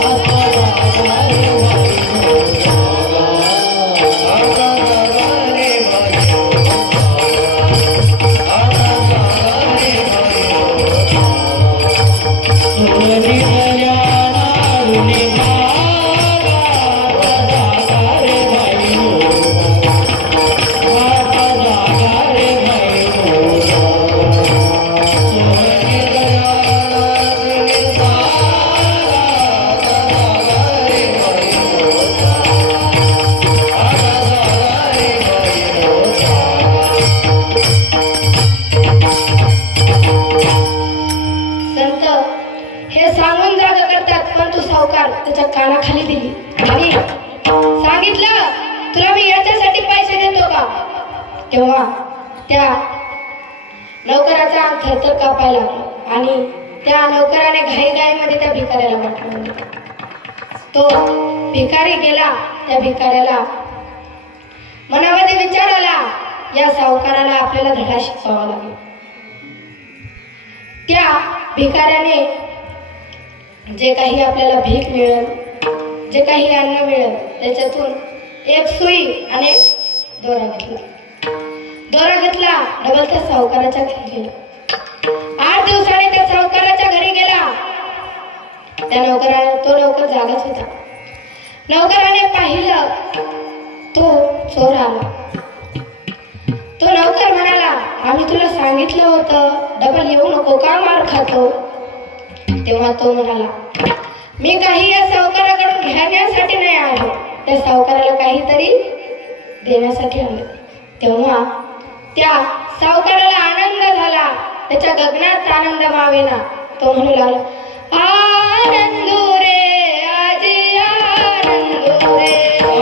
आता जागा रे भाई नो जागा, आता जागा रे भाई नो जागा, आता जागा रे भाई नो जागा. सोनी कल्याणा रुनी भागा, आता जागा रे भाई नो त्याच्या कानाखाली दिली आणि सांगितलं तुला मी याच्यासाठी पैसे देतो का? तेव्हा त्या नौकराचा थरथर कापायला लागला आणि त्या नौकराने घाईघाईमध्ये त्या भिकाऱ्याला पाठवून दिलं. तो भिकारी गेला. त्या भिकाऱ्याला मनामध्ये विचार आला या सावकाराला आपल्याला धडा शिकवावा लागेल. त्या भिकाऱ्याने जे काही आपल्याला भीक मिळेल, जे काही अन्न मिळेल त्याच्यातून एक सुई आणि दोरा घेतला. डबल त्या सावकाराच्या घरी गेला. 8 दिवसांनी त्या सावकाराच्या घरी गेला. त्या नौकराने, तो नौकर जागच होता. नौकराने पाहिलं तो चोर आला. तो नौकर म्हणाला आम्ही तुला सांगितलं होतं डबल येऊ नको का मार खातो. तेव्हा तो म्हणाला मी काही या सावकाराकडून घेण्यासाठी नाही आलो, त्या सावकाराला काहीतरी देण्यासाठी आलो. तेव्हा त्या सावकाराला आनंद झाला. त्याच्या गगनात आनंद मावेना. तो म्हणू लागला आनंदू रे आजी आनंदू रे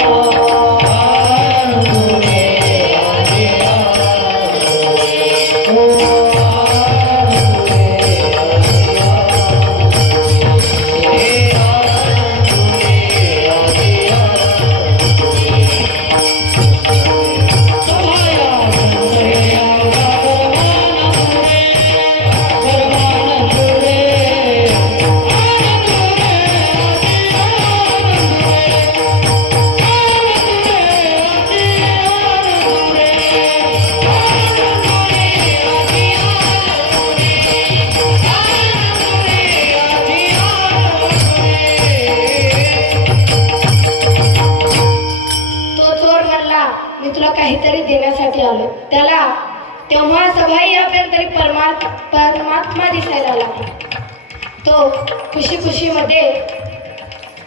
देण्यासाठी आलो. त्याला तेव्हा सभाही आपल्याला तरी परमात्मा दिसायला लागला. तो खुशीमध्ये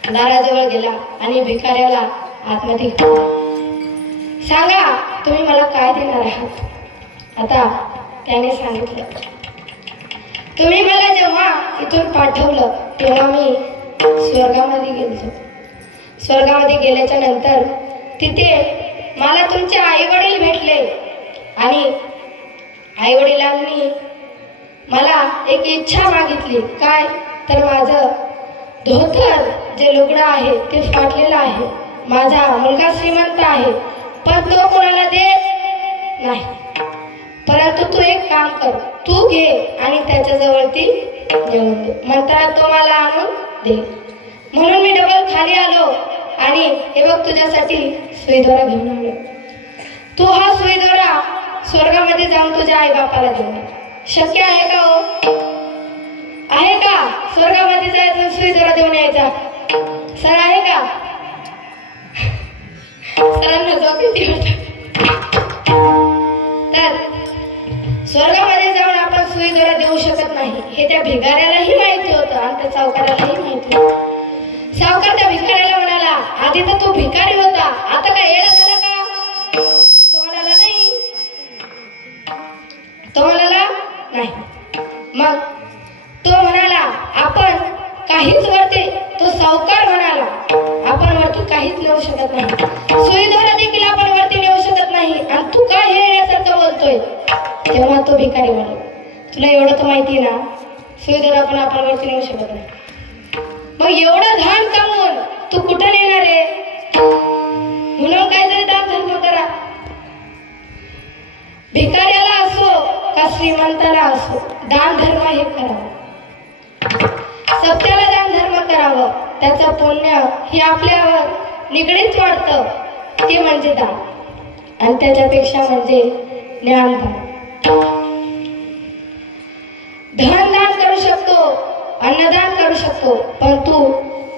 दाराजवळ गेला आणि भिकाऱ्याला आतमध्ये घेतला. सांगा तुम्ही मला काय देणार आहात? आता त्याने सांगितलं, तुम्ही मला जेव्हा इथून पाठवलं तेव्हा मी स्वर्गामध्ये गेलो. स्वर्गामध्ये गेल्याच्या नंतर तिथे मला तुमचे आईवडील भेटले आणि आईवडिलांनी मला एक इच्छा मागितली. काय तर माझं धोतर जे लुगडं आहे ते फाटलेलं आहे. माझा मुलगा श्रीमंत आहे पण तो कोणाला देत नाही. परंतु तू एक काम कर, तू घे आणि त्याच्याजवळ ती नेऊन दे. म्हणताना तो मला आणून दे. म्हणून मी डबल खाली आलो आणि हे बघ तुझ्यासाठी सुईदोरा घेऊन आलो. तू हा सुईदोरा स्वर्गामध्ये जाऊन तुझ्या आई बापाला देऊन शक्य आहे का हो? आहे का स्वर्गामध्ये जायचं सुईदोरा देऊन यायचा? सर आहे का? सरांना झोप येते. तर स्वर्गामध्ये जाऊन आपण सुईदोरा देऊ शकत नाही हे त्या भिकाऱ्यालाही माहिती होतं आणि त्या सावकारालाही माहिती होतं. सावकार त्या भिकाऱ्याला म्हणाला, आधी तर तो भिकारी होता, आता काय येडा झाला का? तो म्हणाला नाही. मग तो म्हणाला, आपण काहीच वरती, तो सावकार म्हणाला, आपण वरती काहीच नेऊ शकत नाही. सुईदोरा देखील आपण वरती नेऊ शकत नाही आणि तू काय हे येण्यासारखं बोलतोय? तेव्हा तो भिकारी म्हणाला, तुला एवढं तर माहिती ना, सुईदोरा पण आपण वरती नेऊ शकत नाही. मग एवढं धान कमवून तू कुठं नेणार आहे? म्हणून काहीतरी दान धर्म करा. भिकाऱ्याला असो का श्रीमंताला असो, दान धर्म हे करावं. सत्याला दान धर्म करावं, त्याचं पुण्य हे आपल्यावर निगडीत वाढतं. ते म्हणजे दान आणि त्याच्यापेक्षा म्हणजे ज्ञानदान. धनदान करू शकतो, अन्नदान करू शकतो, परंतु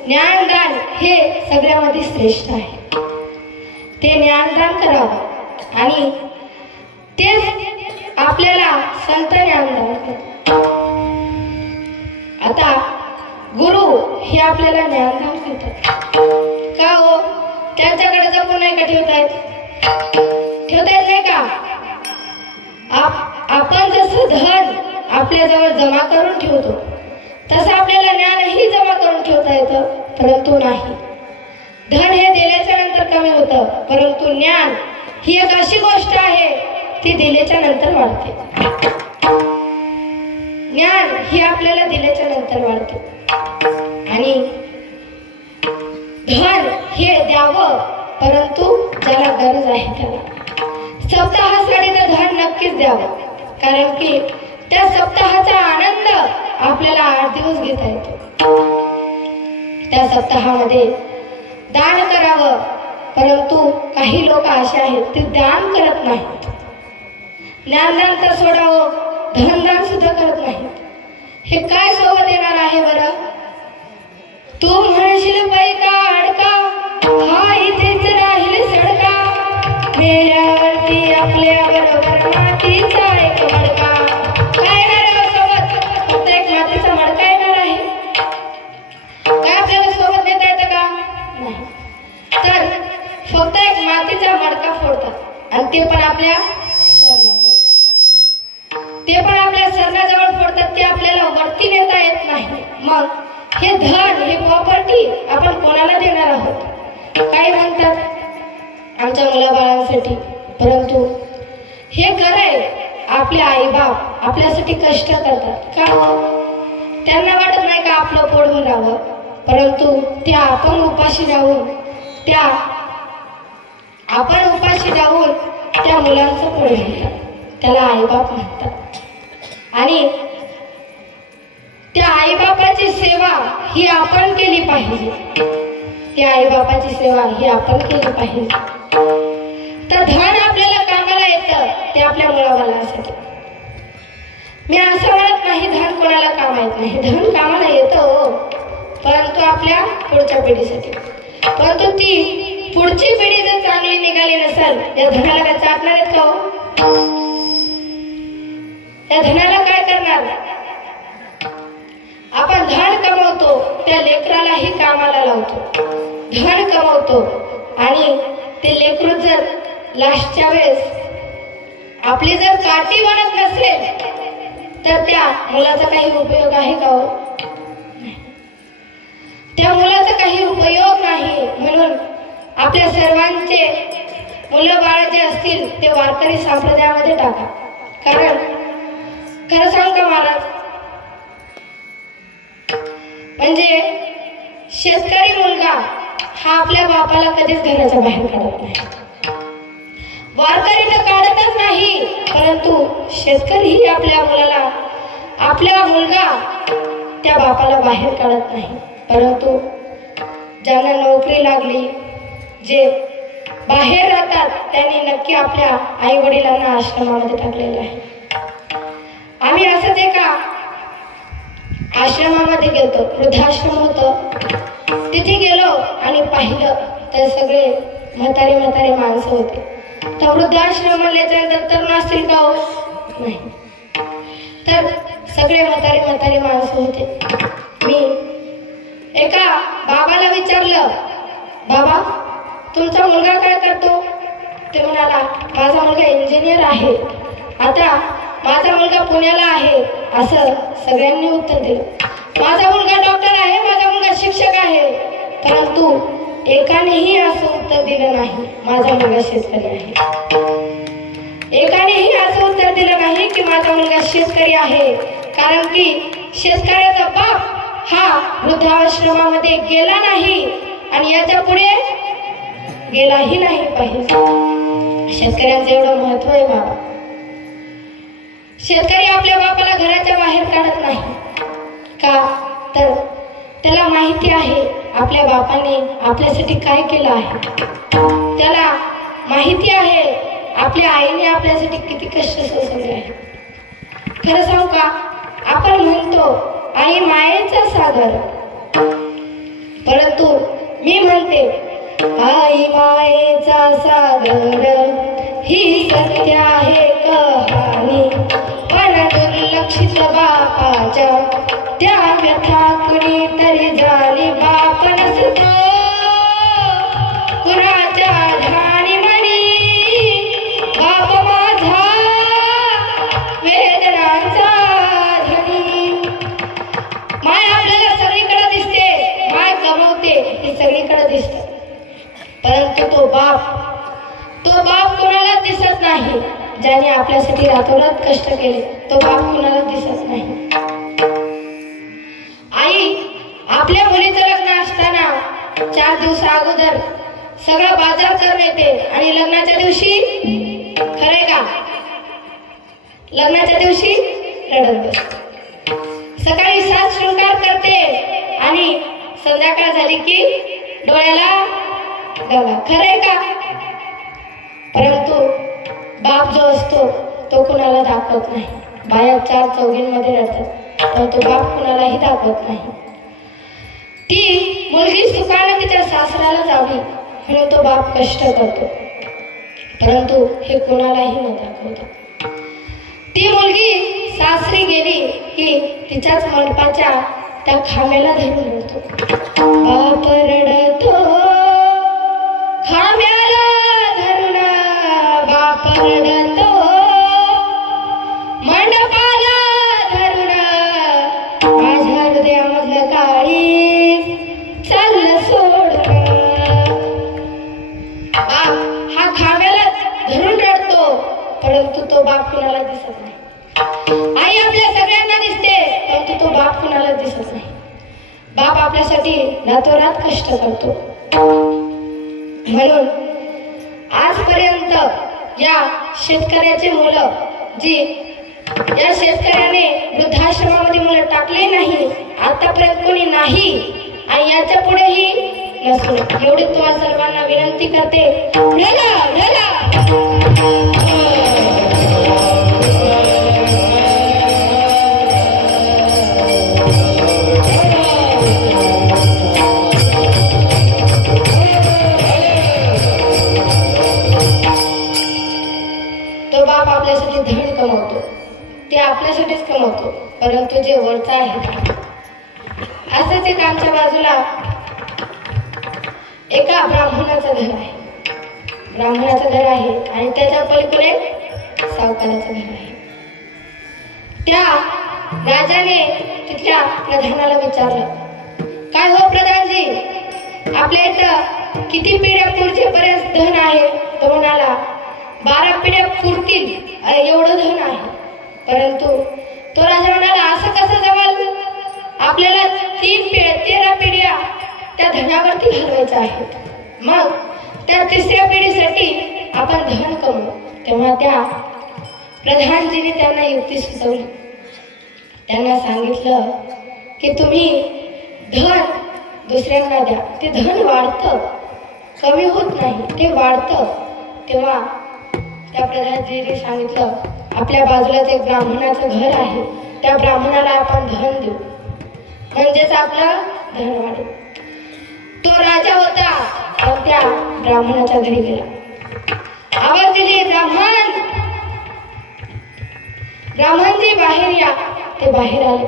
ज्ञानदान हे सगळ्यामध्ये श्रेष्ठ आहे. ते ज्ञानदान करावं आणि तेच आपल्याला संत ज्ञानदान करतात. आता गुरु हे आपल्याला ज्ञानदान करतात का हो? त्यांच्याकडे जपून नाही का ठेवता येत नाही का? आपण जसं धन आपल्याजवळ जमा करून ठेवतो तसं आपल्याला ज्ञानही जमा करून ठेवता येतं, परंतु नाही. धन हे दिल्याच्या नंतर कमी होतं, परंतु ज्ञान ही एक अशी गोष्ट आहे ती दिल्याच्या नंतर वाढते. ज्ञान ही आपल्याला दिल्याच्या नंतर वाढते आणि धन हे द्यावं, परंतु ज्याला गरज आहे त्याला. सप्ताहासाठी तर धन नक्कीच द्यावं, कारण की त्या सप्ताहाचा आनंद आपल्याला 8 दिवस घेता येतो. त्या सप्ताहामध्ये दान करावं, परंतु काही लोक असे आहेत ते दान करत नाहीत. ज्ञानदान तर सोडावं, धनदान सुद्धा करत नाहीत. हे काय सोबत येणार आहे बरं? तू म्हणशील पैका अडका, हा इथेच राहील सडका, मेल्यावरती आपल्या बरोबर मातीचा एक मडका. काय येणार आहे सोबत? फक्त एक मातीचा मडका येणार आहे. काय आपल्याला सोबत नेता येतं का? नाही. तर फक्त एक मातीचा मडका फोडतात आणि ते पण आपल्या सरणाजवळ फोडतात. ते आपल्याला वरती नेता येत नाही. मग हे धन, हे प्रॉपर्टी आपण कोणाला देणार आहोत? काय म्हणतात? आमच्या मुलाबाळांसाठी. परंतु हे खरंय, आपले आईबाप आपल्यासाठी कष्ट करतात का? त्यांना वाटत नाही का आपलं पोट भरावं, परंतु त्या आपण उपाशी राहून त्या मुलांचं पोट भरतात. त्याला आईबाप म्हणतात. आणि त्या आईबापाची सेवा ही आपण केली पाहिजे. त्या आईबापाची सेवा ही आपण केली पाहिजे. तर धन आपल्याला कामाला येतं ते आपल्या मुलाबाळांसाठी. मी असं म्हणत नाही धन कोणाला कामा येत नाही. धन कामाला येतं हो, परंतु आपल्या पुढच्या पिढीसाठी. परंतु ती पुढची पिढी जर चांगली निघाली नसेल, या धनाला काय चाटणार आहेत का हो? या धनाला काय करणार? आपण धन कमवतो, त्या लेकरालाही कामाला लावतो. धन कमवतो आणि ते लेकरू जर लास्टच्या वेळेस आपली जर काठी बनत नसेल तर त्या मुलाचा काही उपयोग आहे का हो? त्या मुलाचा काही उपयोग नाही. म्हणून आपल्या सर्वांचे मुलं बाळ जे असतील ते वारकरी संप्रदायामध्ये टाका. कारण खरं सांग का महाराज, म्हणजे शेतकरी मुलगा हा आपल्या बापाला कधीच घराच्या बाहेर काढत नाही. वारकरी तर काढतच नाही, परंतु शेतकरीही आपल्या मुलाला, आपला मुलगा त्या बापाला बाहेर काढत नाही. परंतु ज्यांना नोकरी लागली, जे बाहेर राहतात, त्यांनी नक्की आपल्या आई वडिलांना आश्रमामध्ये टाकलेलं आहे. आम्ही असंच एका आश्रमामध्ये गेलो, वृद्धाश्रम होतं. तिथे गेलो आणि पाहिलं तर सगळे म्हातारे माणसं होते. तर वृद्धाश्रम म्हणल्याच्यानंतर तरुण असतील का हो? नाही. तर सगळे म्हातारे माणसं होते. मी एका बाबाला विचारलं, बाबा तुमचा मुलगा काय करतो? ते म्हणाला, माझा मुलगा इंजिनियर आहे. आता माझा मुलगा पुण्याला आहे. असं सगळ्यांनी उत्तर दिलं. माझा मुलगा डॉक्टर आहे, माझा मुलगा शिक्षक आहे. परंतु एकानेही असं उत्तर दिलं नाही, माझा मुलगा शेतकरी आहे. एकानेही असं उत्तर दिलं नाही की माझा मुलगा शेतकरी आहे. कारण की शेतकऱ्याचा बाप हा वृद्धाश्रमामध्ये गेला नाही आणि याच्या पुढे गेलाही नाही पाहिजे. शेतकऱ्यांचं एवढं महत्व आहे बाबा. शेतकरी आपल्या बापाला घराच्या बाहेर काढत नाही का? तर त्याला माहिती आहे आपल्या बापाने आपल्यासाठी काय केलं आहे. त्याला माहिती आहे आपल्या आईने आपल्यासाठी किती कष्ट सोसले आहे. खरं सांगू का, आपण म्हणतो आई मायेचा सागर, परंतु मी म्हणते आई मायेचा सागर ही सत्य आहे कहाणी. पण दुर्लक्षित बापाच्या त्या व्यथा कुणी तरी झाली. बाप नसतो कुणाच्या ध्यानी म्हणी, बाप माझा वेदनांचा धनी. माय आपल्याला सगळीकडे दिसते, माय कमवते हे सगळीकडे दिसतं, परंतु तो बाप कोणाला दिसत नाही. ज्याने आपल्यासाठी रातोरात कष्ट केले तो बाप कोणाला दिसत नाही. आई आपल्या मुलीचं लग्न असताना 4 दिवस अगोदर सगळा बाजार करून येते आणि लग्नाच्या दिवशी, खरंय का, लग्नाच्या दिवशी रडत बसते. सकाळी 7 शृंगार करते आणि संध्याकाळ झाली की डोळ्याला गळा, खरंय का. परंतु बाप जो असतो तो कुणाला दाखवत नाही. बाया 4 चौघींमध्ये राहतात, परंतु बाप कुणालाही दाखवत नाही. ती मुलगी सुखाने तिच्या सासऱ्याला जावी म्हणून तो बाप कष्ट करतो, परंतु हे कुणालाही न दाखवतो. ती मुलगी सासरी गेली की तिच्याच मंडपाच्या त्या खांब्याला धरून रडतो. बाप रडतो खांब्याला धरून, बाप रडतो मंडपाला धरून. माझ्या हृदयामधलं काळीज चाललं सोडून. बाप हा खांब्याला धरून रडतो, परंतु तो बाप कुणाला दिसत नाही. आई आपल्या सगळ्यांना दिसते, परंतु तो बाप कुणाला दिसत नाही. बाप आपल्यासाठी रातोरात कष्ट करतो. म्हणून आजपर्यंत या शेतकऱ्याचे मुलं, जी या शेतकऱ्याने वृद्धाश्रमामध्ये मुलं टाकले नाही, आतापर्यंत कोणी नाही आणि याच्या पुढेही नसून. एवढी तुम्हाला सर्वांना विनंती करते, तो बाप आपल्यासाठी धन कमवतो, ते आपल्यासाठीच कमवतो, परंतु जे वरचं आहे असंच एक आमच्या बाजूला एका ब्राह्मणाचं घर आहे. ब्राह्मणाचं घर आहे आणि त्याच्या पलीकडे सावकाराचं घर आहे. त्या राजाने तिथल्या प्रधानाला विचारलं, काय हो प्रधानजी, आपल्या इथं किती पिढ्या पुढचेपर्यंत धन आहे? तो म्हणाला, 12 पिढ्या पुरतील एवढं धन आहे. परंतु तो राजा म्हणाला, असं कसं जमल? आपल्याला 13 पिढ्या त्या धनावरती घालवायच्या आहेत. मग त्या 3ऱ्या पिढीसाठी आपण धन कमवू. तेव्हा त्या प्रधानजीने त्यांना युक्ती सुचवली. त्यांना सांगितलं की तुम्ही धन दुसऱ्यांना द्या, ते धन वाढतं, कमी होत नाही, ते वाढतं. तेव्हा त्या प्रधानजीने सांगितलं, आपल्या बाजूलाच एक ब्राह्मणाचं घर आहे, त्या ब्राह्मणाला आपण धन देऊ, म्हणजेच आपलं धन वाढेल. तो राजा होता आणि त्या ब्राह्मणाच्या घरी गेला. आवाज दिली, ब्राह्मण, ब्राह्मणजी बाहेर या. ते बाहेर आले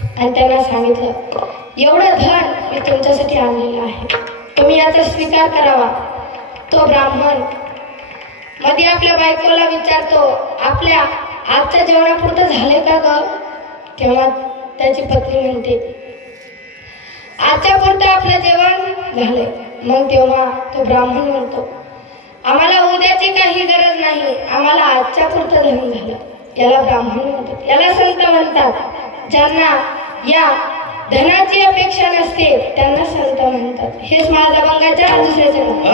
आणि त्यांना सांगितलं, एवढं धन मी तुमच्यासाठी आणलेलं आहे, तुम्ही याचा स्वीकार करावा. तो ब्राह्मण मध्ये आपल्या बायकोला विचारतो, आपल्या आजच्या जेवणापुरतं झाले का ग? तेव्हा त्याची पत्नी म्हणते, आजच्या पुरतं आपलं जेवण झाले. मग तेव्हा तो ब्राह्मण म्हणतो, आम्हाला उद्याची काही गरज नाही, आम्हाला आजच्या पुरतं धन झालं. याला ब्राह्मण म्हणतात, याला संत म्हणतात. ज्यांना या धनाची अपेक्षा नसते त्यांना संत म्हणतात. हेच माझ्या अभंगाच्या दुसऱ्याचे नाव.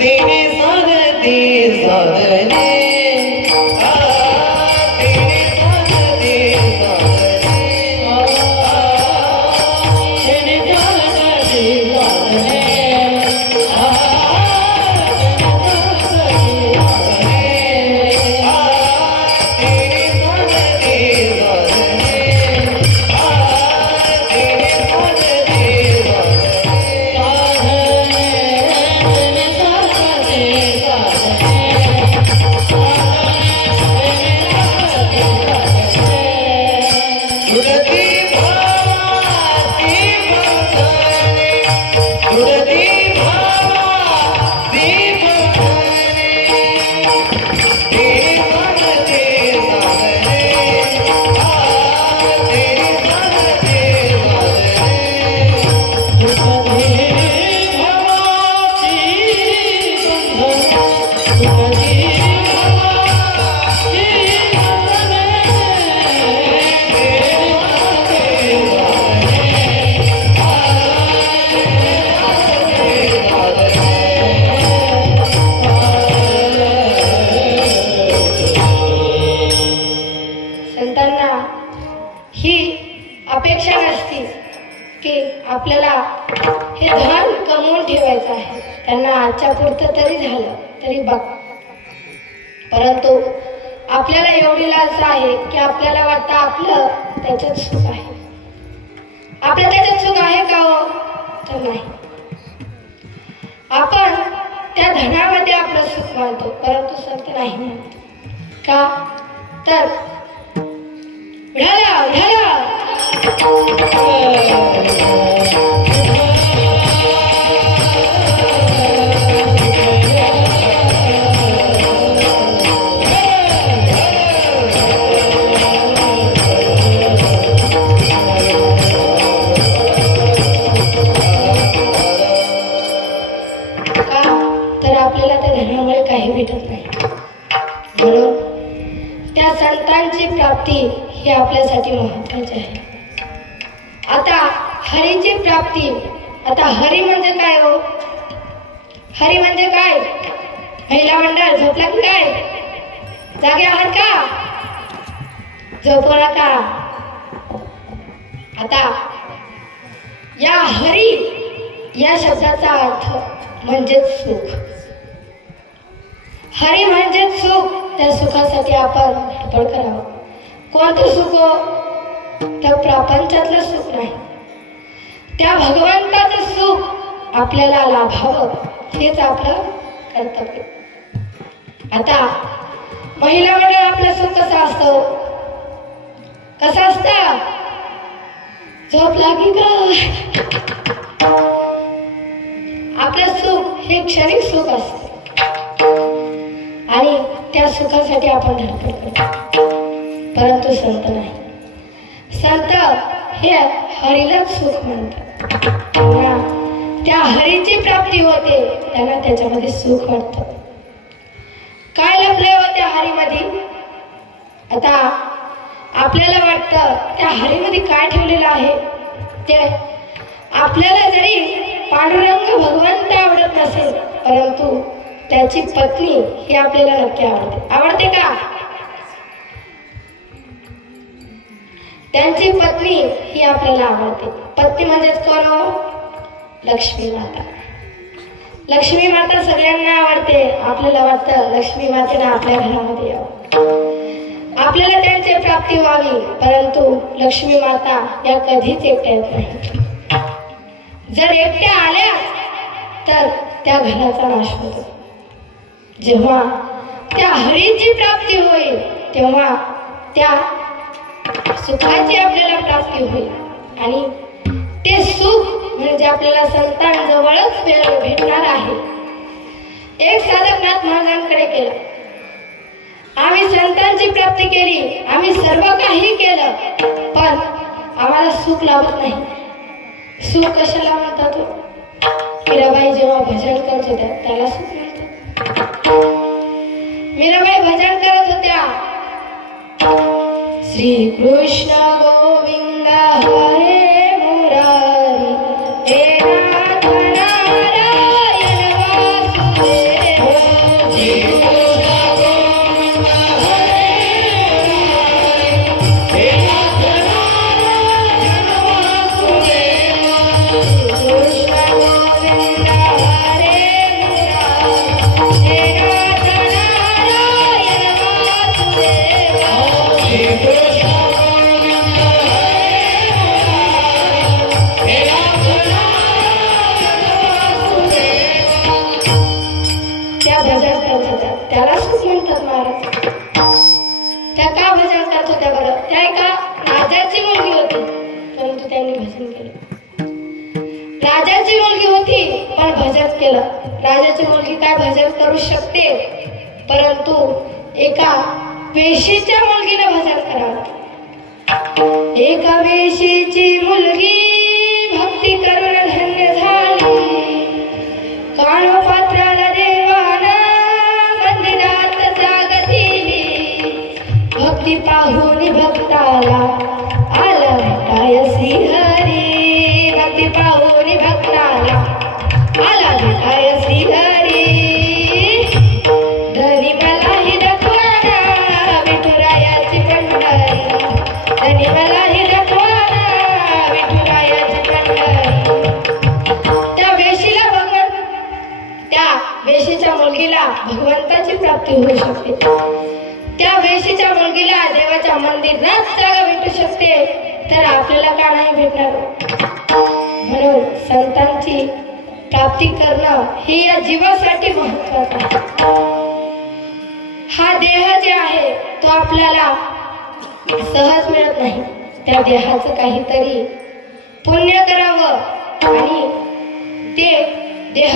तेने साधते साधने, तेने साधते साधने, तेने साधते साधने, अपेक्षा नसती की आपल्याला हे धन कमवून ठेवायचं आहे. त्यांना आजच्या पुरतं तरी झालं तरी बघ, परंतु आपल्याला एवढी लाज आहे की आपल्याला वाटतं आपलं त्याच्यात सुख आहे. आपलं त्याच्यात सुख आहे का हो? तर नाही. आपण त्या धनामध्ये आपलं सुख मानतो, परंतु संत नाही म्हणतो. का तर उडाला उडाला काही भेटत नाही. म्हणून त्या संतांची प्राप्ती ही आपल्यासाठी महत्त्वाची आहे. आता हरीची प्राप्ती, आता हरी म्हणजे काय हो? हरी म्हणजे काय? महिला मंडळ झोपला की काय? जागे आहात का? झोपू नका. आता या हरी या शब्दाचा अर्थ म्हणजेच सुख. हरी म्हणजे सुख. त्या सुखासाठी आपण धडपड करावं. कोणतं सुख हो? तर प्रपंचातलं सुख नाही, त्या भगवंताचं सुख आपल्याला लाभावं हेच आपलं कर्तव्य. आता महिला मंडळ आपलं सुख कसं असतं? कसं असतं? झोप लागी का? आपलं सुख हे क्षणिक सुख असतं आणि त्या सुखासाठी आपण धडपड करतो. परंतु संत नाही. संत हे हरीलाच सुख म्हणतात. त्यांना त्या हरीची प्राप्ती होते, त्यांना त्याच्यामध्ये सुख वाटतं. काय लपले हो त्या हरीमध्ये? आता आपल्याला वाटतं त्या हरीमध्ये काय ठेवलेलं आहे ते. आपल्याला जरी पांडुरंग भगवंत आवडत नसेल, परंतु त्याची पत्नी ही आपल्याला नक्की आवडते. आवडते का? त्यांची पत्नी ही आपल्याला आवडते. पत्नी म्हणजेच कोण हो? लक्ष्मी माता. लक्ष्मी माता सगळ्यांना आवडते. आपल्याला वाटतं लक्ष्मी मातेनं आपल्या घरामध्ये यावं, आपल्याला त्यांची प्राप्ती व्हावी. परंतु लक्ष्मी माता या कधीच एकट्या येत नाही. जर एकट्या आल्या तर त्या घराचा नाश होतो. जेव्हा त्या हरीची प्राप्ती होईल तेव्हा त्या सुखाची आपल्याला प्राप्ती होईल. आणि ते सुख म्हणजे आपल्याला संतांजवळच भेटणार आहे. एक साधक नाथ महाराजांकडे गेला. आम्ही संतांची प्राप्ती केली, आम्ही सर्व काही केलं, पण आम्हाला सुख लाभत नाही. सुख कशाला म्हणतात? मीराबाई जेव्हा भजन करत होत्या त्याला सुख मिळतं. मीराबाई भजन करत होत्या, श्री कृष्ण गोविंद हरे मुरारी हे नाथ नारायण वासुदेव. श्री कृष्ण गोविंद हरे मुरारी हे नाथ नारायण वासुदेव. कृष्ण गोविंद हरे मुरारी हे नाथ नारायण वासुदेव. त्या भजन करत होत्या त्याला सुख म्हणतात महाराज. त्या का भजन करत होत्या बरं? त्या एका राजाची मुलगी होती, परंतु त्यांनी भजन केलं. राजाची मुलगी होती पण भजन केलं. राजाची मुलगी काय भजन करू शकते, परंतु एका वेशीच्या मुलगीने भजन करावं. एका वेशीची मुलगी भक्ती करून धन्य झाली. कानोपात्राला देवाना मंदिरात जागा दिली. भक्ती पाहून भक्ताला आला भेटाय श्रीहरी. भक्ती पाहून भक्ताला आला भेटाय श्रीहरी. धनी मलाही दाखवाना विठुरायाची पंढरी. धनी मलाही दाखवाना विठुरायाची पंढरी. त्या वेशीला भगवंत, त्या वेशीच्या मुलगीला भगवंताची प्राप्ती होऊ शकते. त्या वेशीच्या मुलगीला देवाच्या मंदिरात जागा भेटू शकते, तर आपल्याला का नाही भेटणार? म्हणून संतांची प्राप्ती करणं हे या जीवासाठी महत्त्वाचं आहे. हा देह जे आहे तो आपल्याला सहज मिळत नाही. त्या देहाचं काहीतरी पुण्य करावं आणि ते देह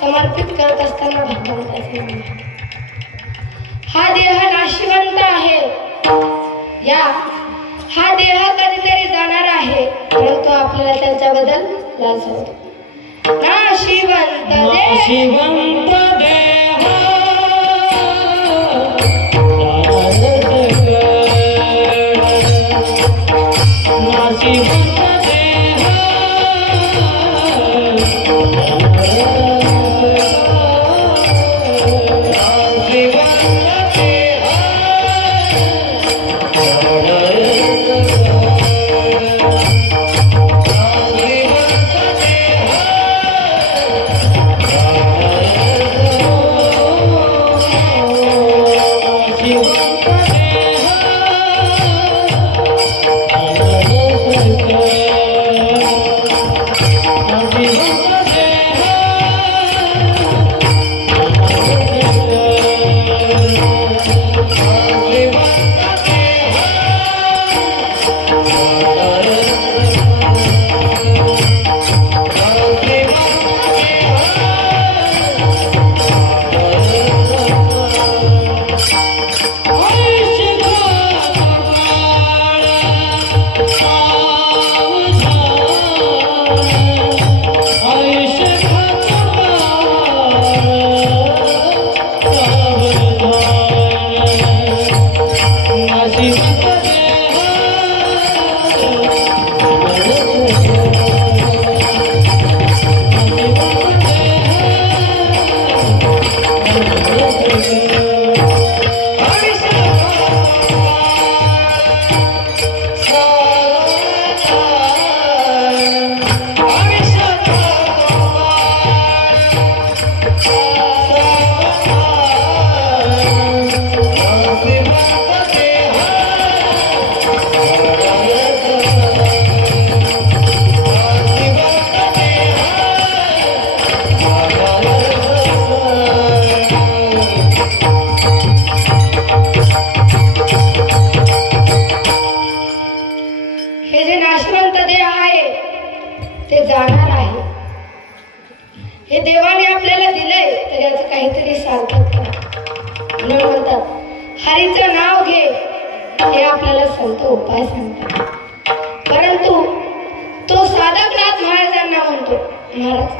समर्पित करत असताना भगवंताचे नाम. हा देह नाशिवंत आहे. हा देह कधीतरी जाणार आहे, परंतु आपल्याला त्याच्याबद्दल लाज होतो. नाशिवंत हे जे नाशवंत देह आहे ते जाणार आहे. हे देवाने आपल्याला दिलंय तर याचं काहीतरी सार्थक करा. म्हणून म्हणतात हरीचं नाव घे हे आपल्याला संत उपाय सांगतात. परंतु तो साधकनाथ महाराजांना म्हणतो, महाराज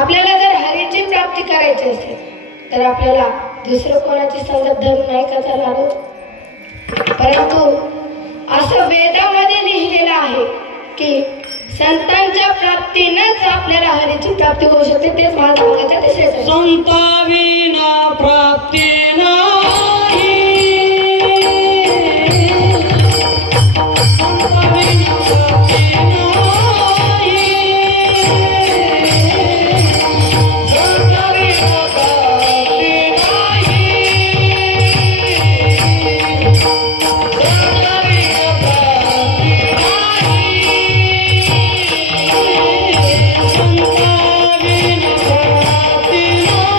आपल्याला जर हरीची प्राप्ती करायची असेल तर आपल्याला दुसरं कोणाची संगत धरून नाही का चालणार. परंतु असं वेदामध्ये लिहिलेलं आहे की संतांच्या प्राप्तीनंच आपल्याला हरीची प्राप्ती होऊ शकते. तेच महाराजांच्या तिसरे संताविना प्राप्ती नाही. संताविना प्राप्ती नाही. संताविना प्राप्ती नाही.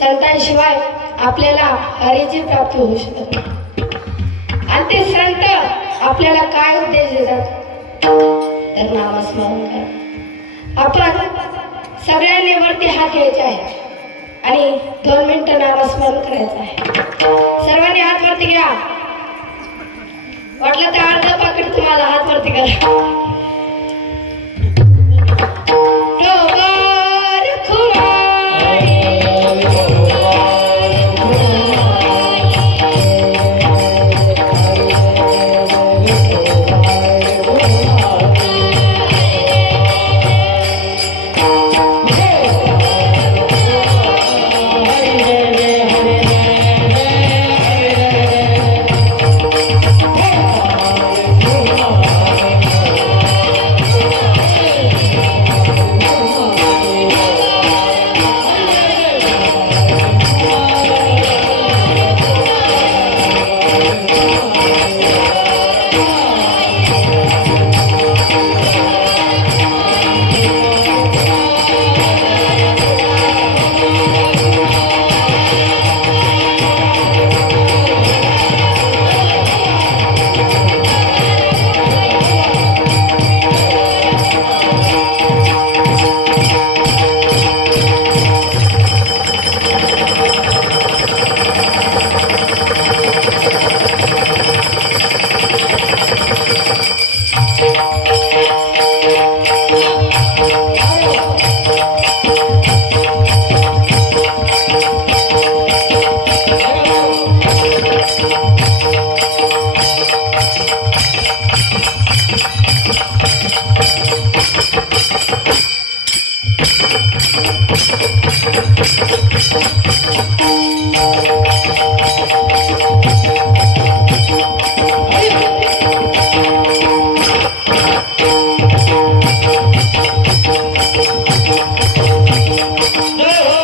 संतांशिवाय आपल्याला हरीची प्राप्ती होऊ शकत नाही. आणि ते संत आपल्याला काय उपदेश देतात तर नामस्मरण करा. आपण सगळ्यांनी वरती हात घ्यायचे आहे आणि 2 मिनिटं नामस्मरण करायचं आहे. सर्वांनी हात वरती घ्या. वाटलं तर अर्धा पाकिट तुम्हाला हात वरती करा. जय हो.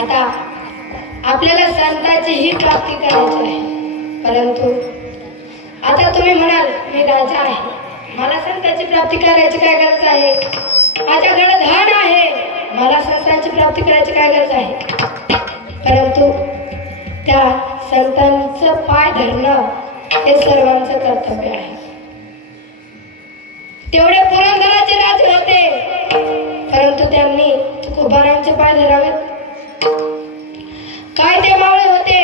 आता आपल्याला संतांची ही प्राप्ती करायची आहे, परंतु आता तुम्ही म्हणाल मी राजा आहे, मला संतांची प्राप्ती करायची काय गरज आहे? माझ्याकडे धन आहे, मला संतांची प्राप्ती करायची काय गरज आहे? परंतु त्या संतांचं पाय धरणं हे सर्वांचं कर्तव्य आहे. तेवढे पुरंदराचे राजे होते, परंतु त्यांनी तुकोबारांचे पाय धरावेत. काय ते मावळे होते,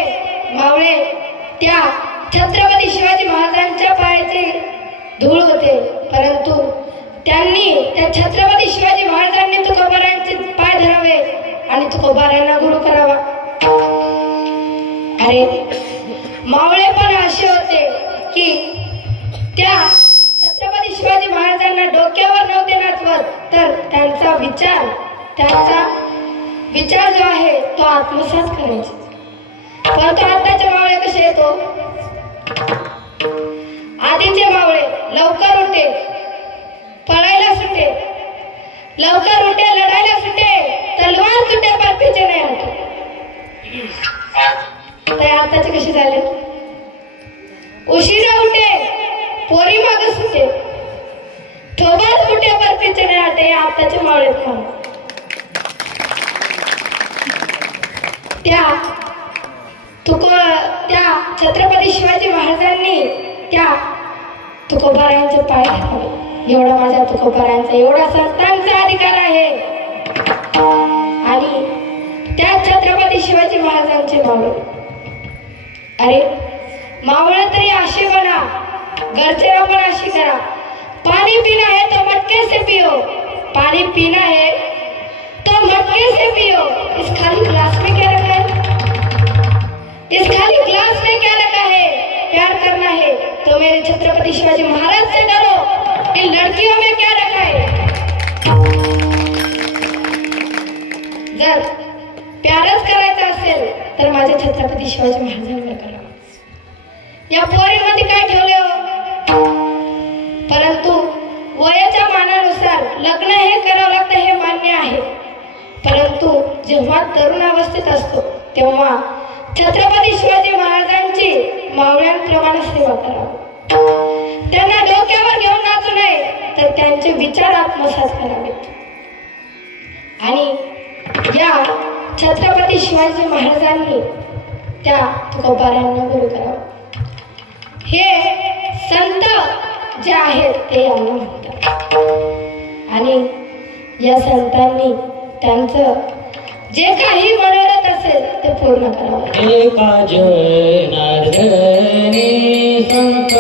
मावळे त्या छत्रपती शिवाजी महाराजांच्या पायाचे धूळ होते, परंतु त्यांनी त्या छत्रपती शिवाजी महाराजांनी तुकोबारांचे पाय धरावे आणि तुकोबारांना गुरु करावा. अरे मावळे पण असे होते की त्या छत्रपती शिवाजी महाराजांना डोक्यावर नव्हते नाचवत, तर त्यांचा विचार जो आहे तो आत्मसात करायचे. परंतु आताचे मावळे कसे येतो? आधीचे मावळे लवकर उठे, पळायला सुटे, लवकर उठे, लढायला सुटे, तलवार तुटे पर पीछे नाही हटे. तर आताचे कसे झाले? उशिरा उठे, पोरी माग सुटे, थोबाड फुटे पर पीछे नाही हटे. आताचे मावळे त्या छत्रपती शिवाजी महाराजांनी त्या तुकोबारायांचे पाय धरावे. एवढा माझ्या तुकोबारायांचा, एवढा संतांचा अधिकार आहे. आणि त्या छत्रपती शिवाजी महाराजांचे मावळे, अरे मावळे तरी असे बना, घरचे पण अशी करा. पानी पीना है तो मटके से पियो, पानी पीना है तो मटके से पियो. इस खाली गिलास में क्या रखा है? इस खाली गिलास में क्या रखा है? प्यार करना है तो मेरे छत्रपति शिवाजी महाराज से करो. इन लड़कियों में क्या रखा है? जर प्यारच करायचा असेल तर माझ्या छत्रपती शिवाजी महाराजांवर करा. या पोरीमध्ये काय ठेवले हो? परंतु वयाच्या मानानुसार लग्न हे करावं लागतं हे मान्य आहे, परंतु जेव्हा तरुण अवस्थेत असतो तेव्हा छत्रपती शिवाजी महाराजांची मावळ्यांप्रमाणे सेवा करावी. त्यांना डोक्यावर घेऊन नाचू नये, तर त्यांचे विचार आत्मसात करावेत. आणि या छत्रपती शिवाजी महाराजांनी त्या तुकोबारांना गुरु करावं. हे संत जे आहेत ते यांना म्हणतात. आणि या संतांनी त्यांचं जे काही मनोरथ असेल ते पूर्ण करावं. एका जनार्दनी संत,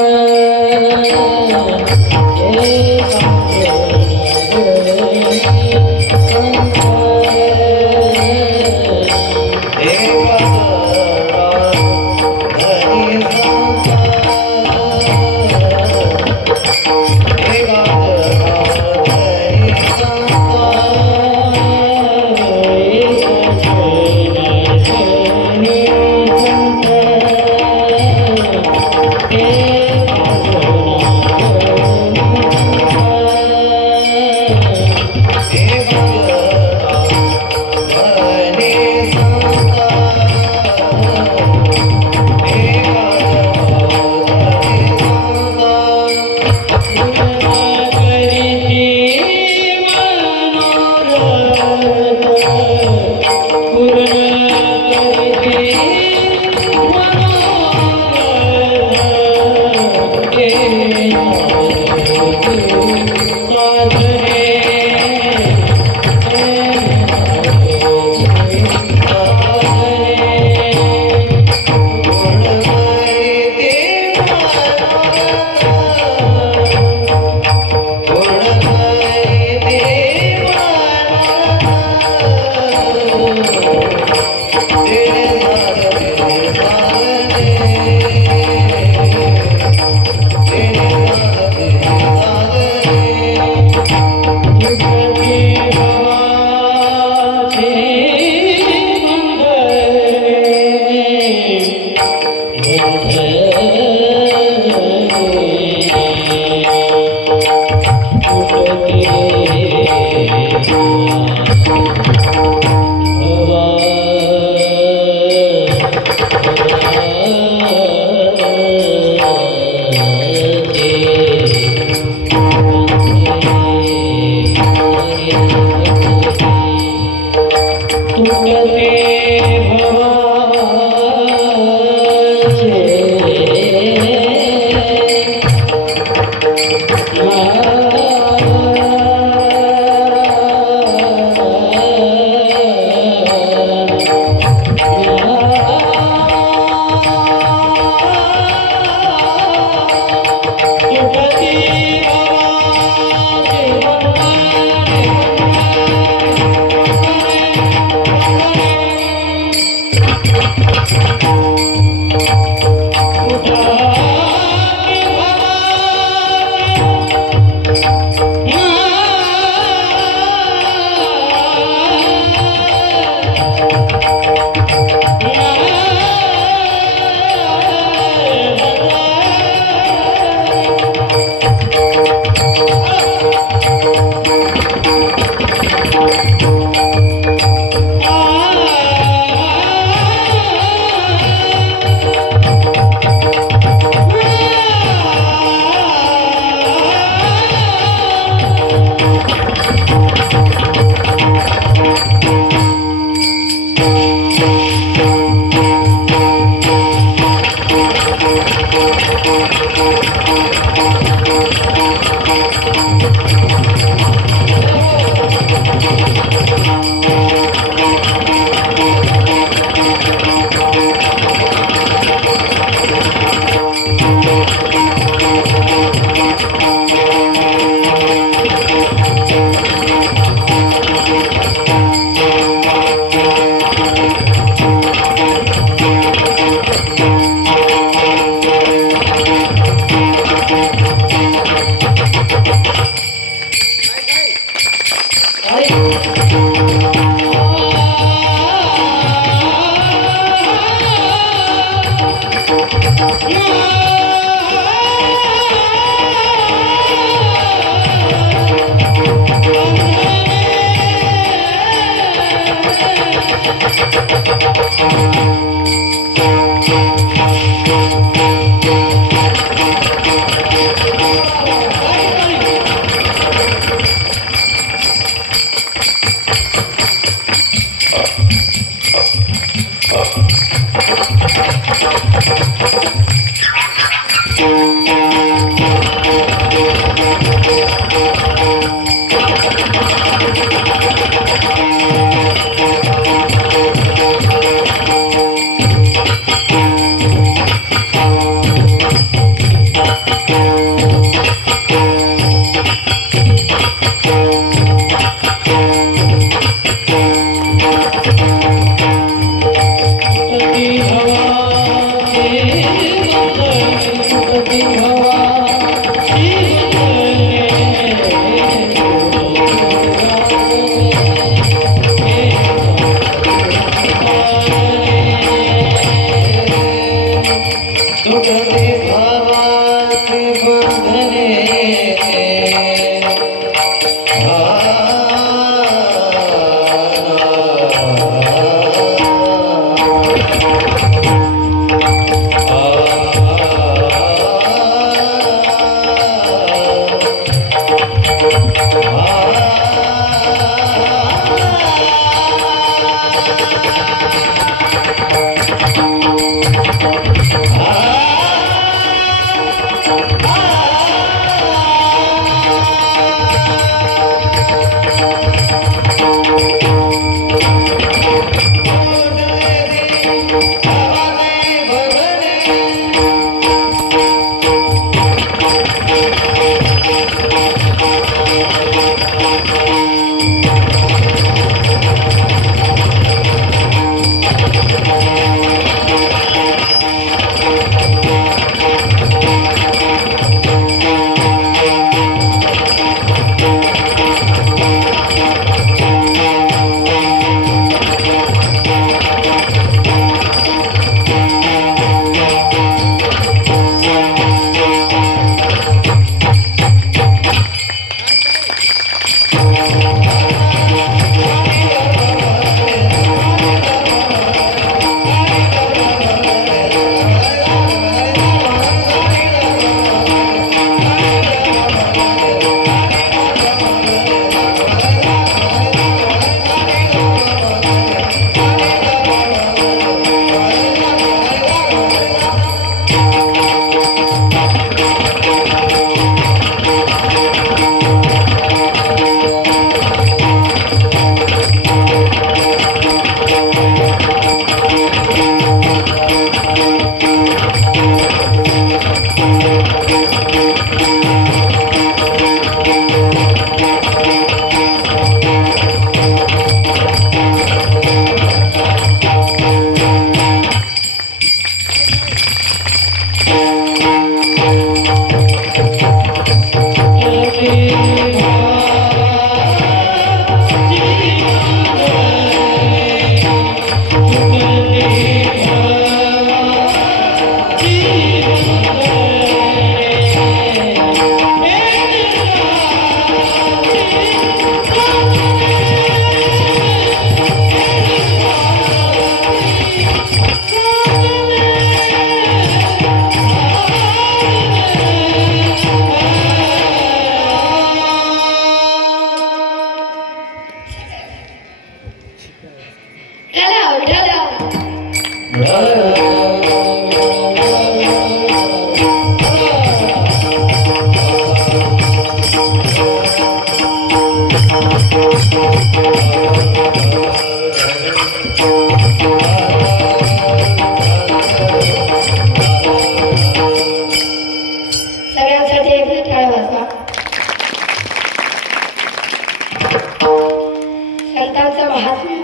संतांचं महात्म्य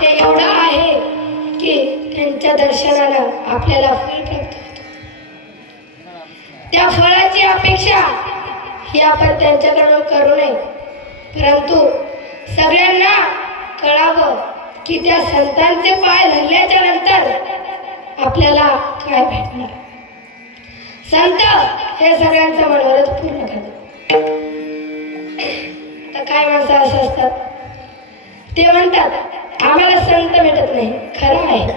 हे एवढं आहे की त्यांच्या दर्शनानं आपल्याला फळ प्राप्त होतं. त्या फळाची अपेक्षा ही आपण त्यांच्याकडून करू नये, परंतु सगळ्यांना कळावं की त्या संतांचे पाय धरल्याच्या नंतर आपल्याला काय भेटणार? संत हे सगळ्यांचं मनोरथ पूर्ण करतात. आता काय माणसं असं असतात, ते म्हणतात आम्हाला संत भेटत नाही. खरं आहे,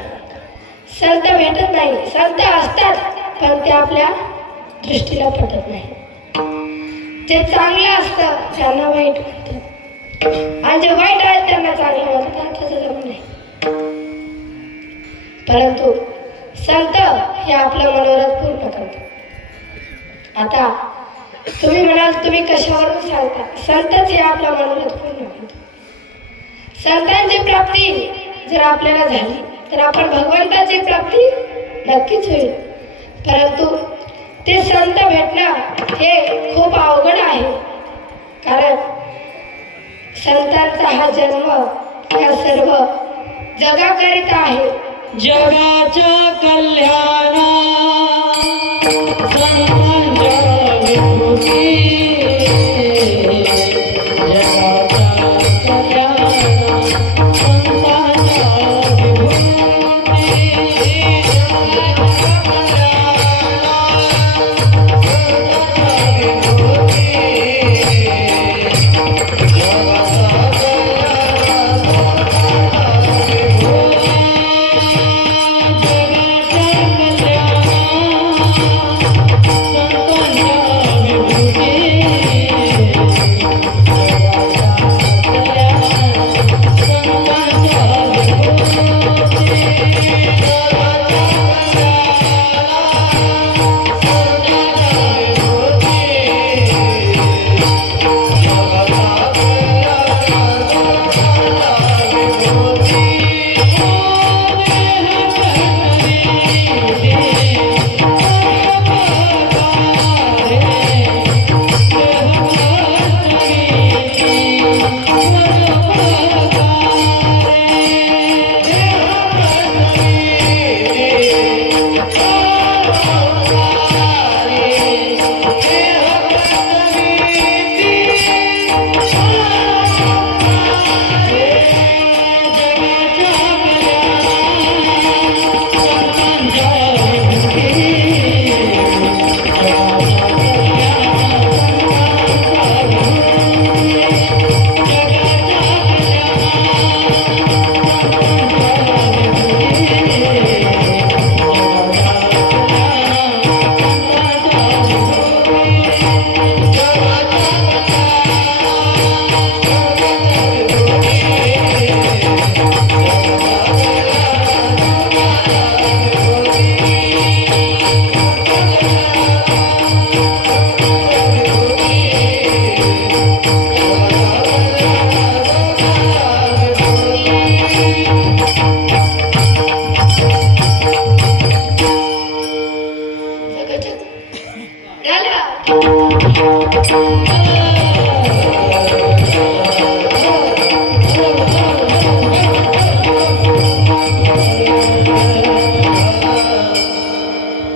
संत भेटत नाही. संत असतात पण ते आपल्या दृष्टीला पटत नाही. जे चांगलं असतं त्यांना वाईट म्हणतात आणि जे वाईट आहेत त्यांना चांगलं म्हणतात. तसं जमत नाही. परंतु संत हे आपलं मनोरथ पूर्ण करतात. आता तुम्ही म्हणाल तुम्ही कशावरून सांगता? संतच हे आपलं मनोरथ पूर्ण करतात. संतांची प्राप्ती जर आपल्याला झाली तर आपण भगवंताची प्राप्ती नक्कीच होईल. परंतु ते संत भेटणं हे खूप अवघड आहे. कारण संतांचा हा जन्म या सर्व जगाकरिता आहे. जगाच्या कल्याणा संतांच्या विभूती, जगाच्या कल्याणा संतांच्या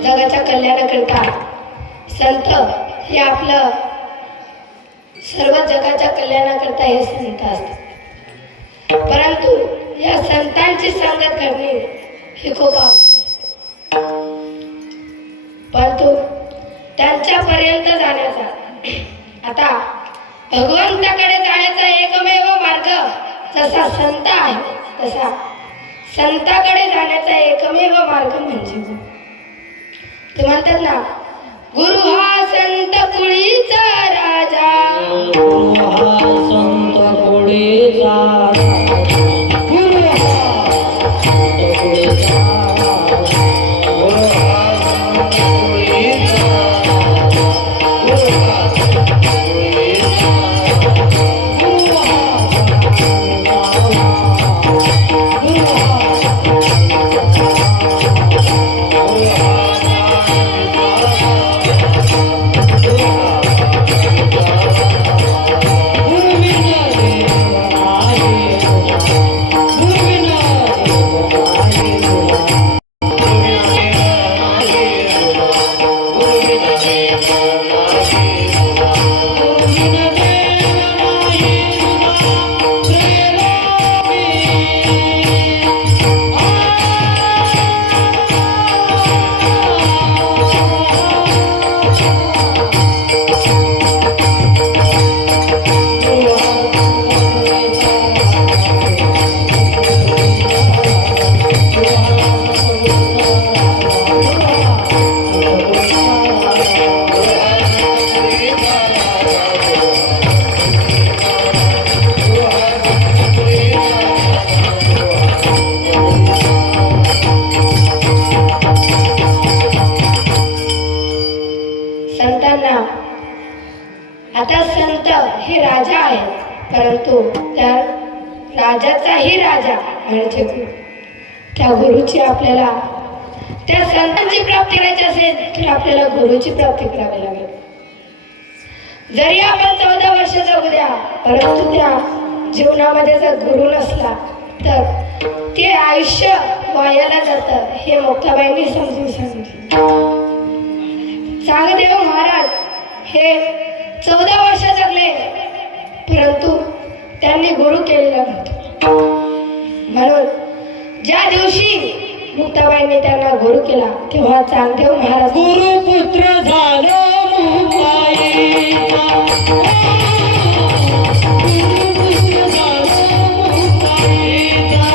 जगाच्या कल्याणाकरिता संत हे आपलं सर्व जगाच्या कल्याणाकरिता हे संत असतात. परंतु या संतांची संगत करणे हे खूप अवघड असते. परंतु त्यांच्यापर्यंत जाण्याचा, आता भगवंताकडे जाण्याचा एकमेव मार्ग जसा संत आहे तसा संताकडे जाण्याचा एकमेव मार्ग म्हणजे गुरु. ते म्हणतात ना, गुरु हा संत कुळीचा राजा, गुरु हा संत कुळीचा राजा, गुरु हा संत कुळीचा राजा, गुरु हा संत कुळीचा राजा, गुरु हा संत कुळीचा राजा, गुरु हा संत कुळीचा राजा, गुरु हा गुरु आता संत हे राजा आहेत, परंतु त्या राजाचाही राजा म्हणजे गुरु. त्या गुरुची आपल्याला, त्या संतांची प्राप्ती करायची असेल तर आपल्याला गुरुची प्राप्ती करावी लागेल. जरी आपण 14 वर्ष जगू द्या, परंतु त्या जीवनामध्ये जर गुरु नसला तर ते आयुष्य वायाला जातं. हे मुक्ताबाईंनी समजून सांगितलं. चांगदेव महाराज हे 14 वर्ष जगले, परंतु त्यांनी गुरु केलेला नव्हता. म्हणून ज्या दिवशी मुक्ताबाईंनी त्यांना गुरु केला तेव्हा चांगदेव महाराज गुरुपुत्र झालो मुक्ताईचा. गुरुपुत्र झालो मुक्ताईचा.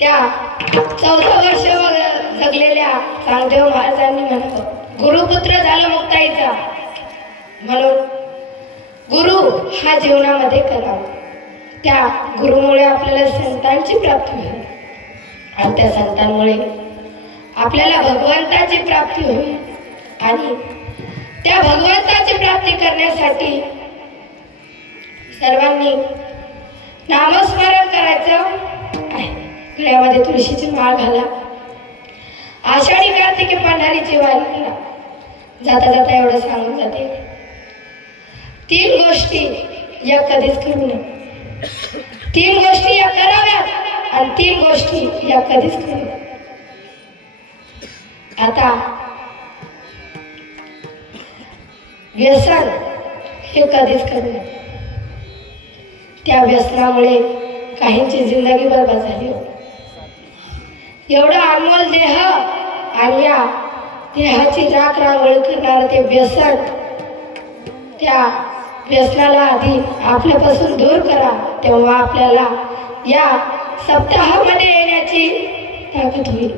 त्या 14 वर्ष जगलेल्या चांगदेव महाराजांनी म्हणावं, गुरुपुत्र झालं मुक्ताईचा. म्हणून गुरु हा जीवनामध्ये करावा. त्या गुरुमुळे आपल्याला संतांची प्राप्ती होईल आणि त्या संतांमुळे आपल्याला भगवंताची प्राप्ती होईल. आणि त्या भगवंताची प्राप्ती करण्यासाठी सर्वांनी नामस्मरण करायचं आहे. गळ्यामध्ये तुळशीची माळ घाला. आषाढी कार्तिकी पंढरीची वारी करा. जाता जाता एवढं सांगून जाते, 3 गोष्टी या कधीच करू नये. 3 गोष्टी या कराव्यात आणि 3 गोष्टी या कधीच करू नये. आता व्यसन हे कधीच करू नये. त्या व्यसनामुळे काहींची जिंदगी बरबाद झाली. एवढा अनमोल देह आणि या देहाची राख रांगोळी करणारं ते व्यसन, त्या व्यसनाला आधी आपल्यापासून दूर करा, तेव्हा आपल्याला या सप्ताहामध्ये येण्याची ताकद होईल.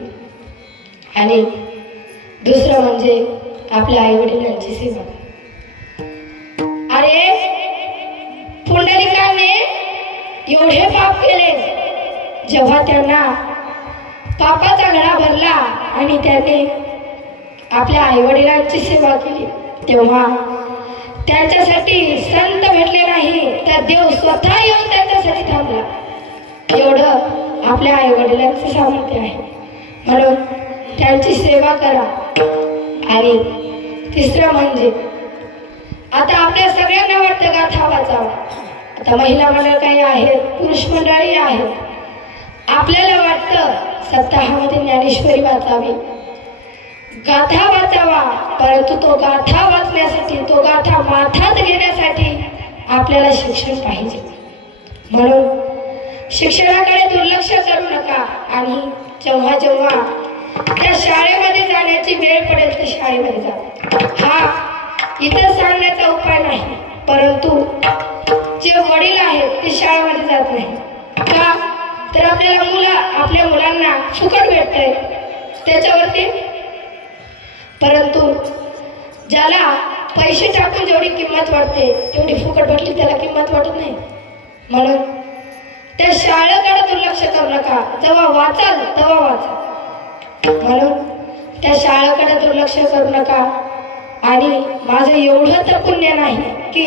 आणि दुसरं म्हणजे आपल्या आईवडिलांची सेवा. अरे पुंडलिकाने एवढे पाप केले, जेव्हा त्यांना पापाचा घडा भरला आणि त्याने आपल्या आईवडिलांची सेवा केली, तेव्हा त्यांच्यासाठी संत भेटले नाही तर देव स्वतः येऊन त्यांच्यासाठी थांबला. एवढं आपल्या आईवडिलांचं सामर्थ्य आहे. म्हणून त्यांची सेवा करा. आणि तिसरं म्हणजे आता आपल्या सगळ्यांना वाटतं गाथा वाचावा. आता महिला मंडळ काही आहेत, पुरुष मंडळही आहेत. आपल्याला वाटतं सप्ताहामध्ये ज्ञानेश्वरी वाचावी, गाथा वाचावा, परंतु तो गाथा वाचण्यासाठी, तो गाथा माथात घेण्यासाठी आपल्याला शिक्षण पाहिजे. म्हणून शिक्षणाकडे दुर्लक्ष करू नका. आणि जेव्हा जेव्हा त्या शाळेमध्ये जाण्याची वेळ पडेल तर शाळेमध्ये जा. हा इथं सांगण्याचा उपाय नाही, परंतु जे वडील आहेत ते शाळेमध्ये जात नाही का, तर आपल्या मुलांना फुकट भेटतंय त्याच्यावरती. परंतु ज्याला पैसे टाकून जेवढी किंमत वाटते तेवढी फुकट भेटली त्याला किंमत वाटत नाही. म्हणून त्या शाळेकडे दुर्लक्ष करू नका. जेव्हा वाचाल तेव्हा वाचा. म्हणून त्या शाळेकडे दुर्लक्ष करू नका. आणि माझं एवढं तर पुण्य नाही की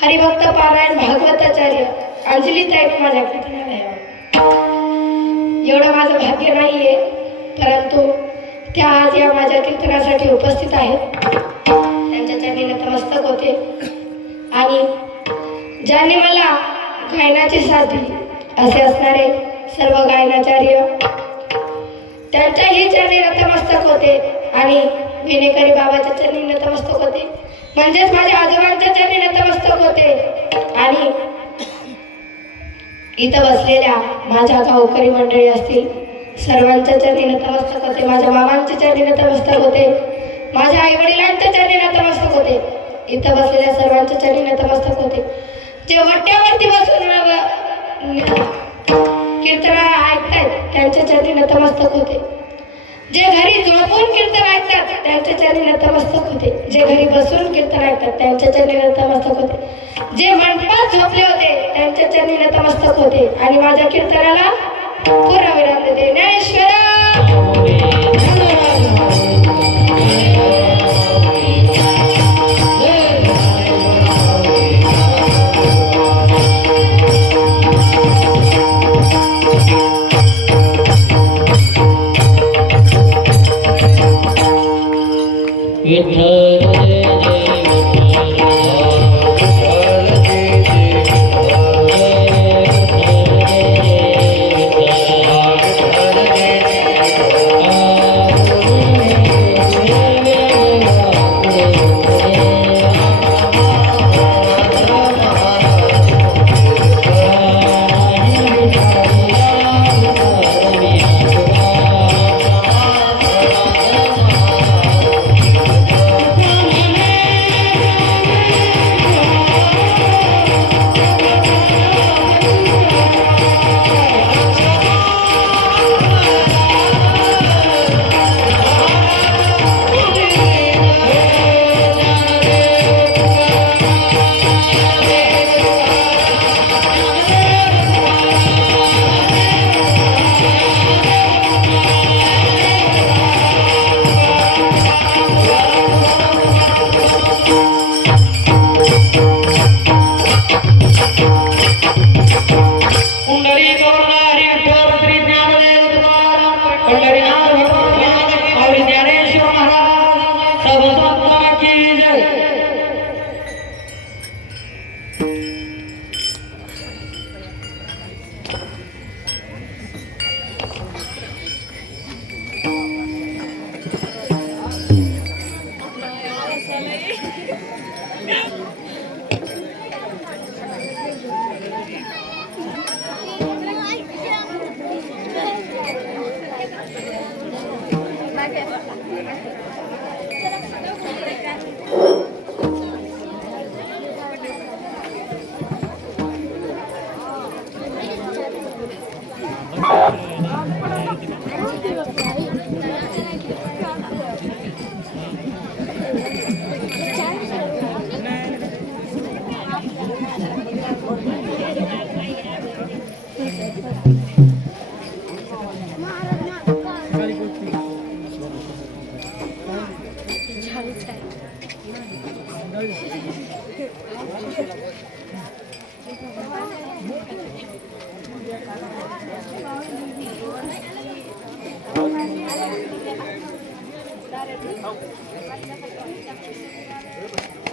हरिभक्त पारायण भागवताचार्य अंजलीताईने माझ्या कीर्तनाला यावं, एवढं माझं भाग्य नाहीये. परंतु त्या आज या माझ्या कीर्तनासाठी उपस्थित आहेत. त्यांच्या चरणी नतमस्तक होते. आणि ज्यांनी मला गायनाची साथ दिली असे असणारे सर्व गायनाचार्य, त्यांच्याही चरणी नतमस्तक होते आणि विनेकरी बाबाच्या चरणी नतमस्तक होते, म्हणजेच माझ्या आजोबांच्या चरणी नतमस्तक होते आणि इथं बसलेल्या माझ्या गावकरी मंडळी असतील सर्वांच्या चरणी नतमस्तक होते, माझ्या मामांच्या चरणी नतमस्तक होते, माझ्या आई वडिलांच्या चरणी नतमस्तक होते, इथं बसलेल्या सर्वांच्या चरणी नतमस्तक होते. जे वट्यावरती बसून कीर्तन ऐकतायत त्यांच्या चरणी नतमस्तक होते, जे घरी झोपून कीर्तन ऐकतात त्यांच्या चरणी नतमस्तक होते, जे घरी बसून कीर्तन ऐकतात त्यांच्या चरणी नतमस्तक होते, जे मंडपात झोपले होते त्यांच्या चरणी नतमस्तक होते आणि माझ्या कीर्तनाला पूर्ण विराम देते. ज्ञानेश्वरा Oh.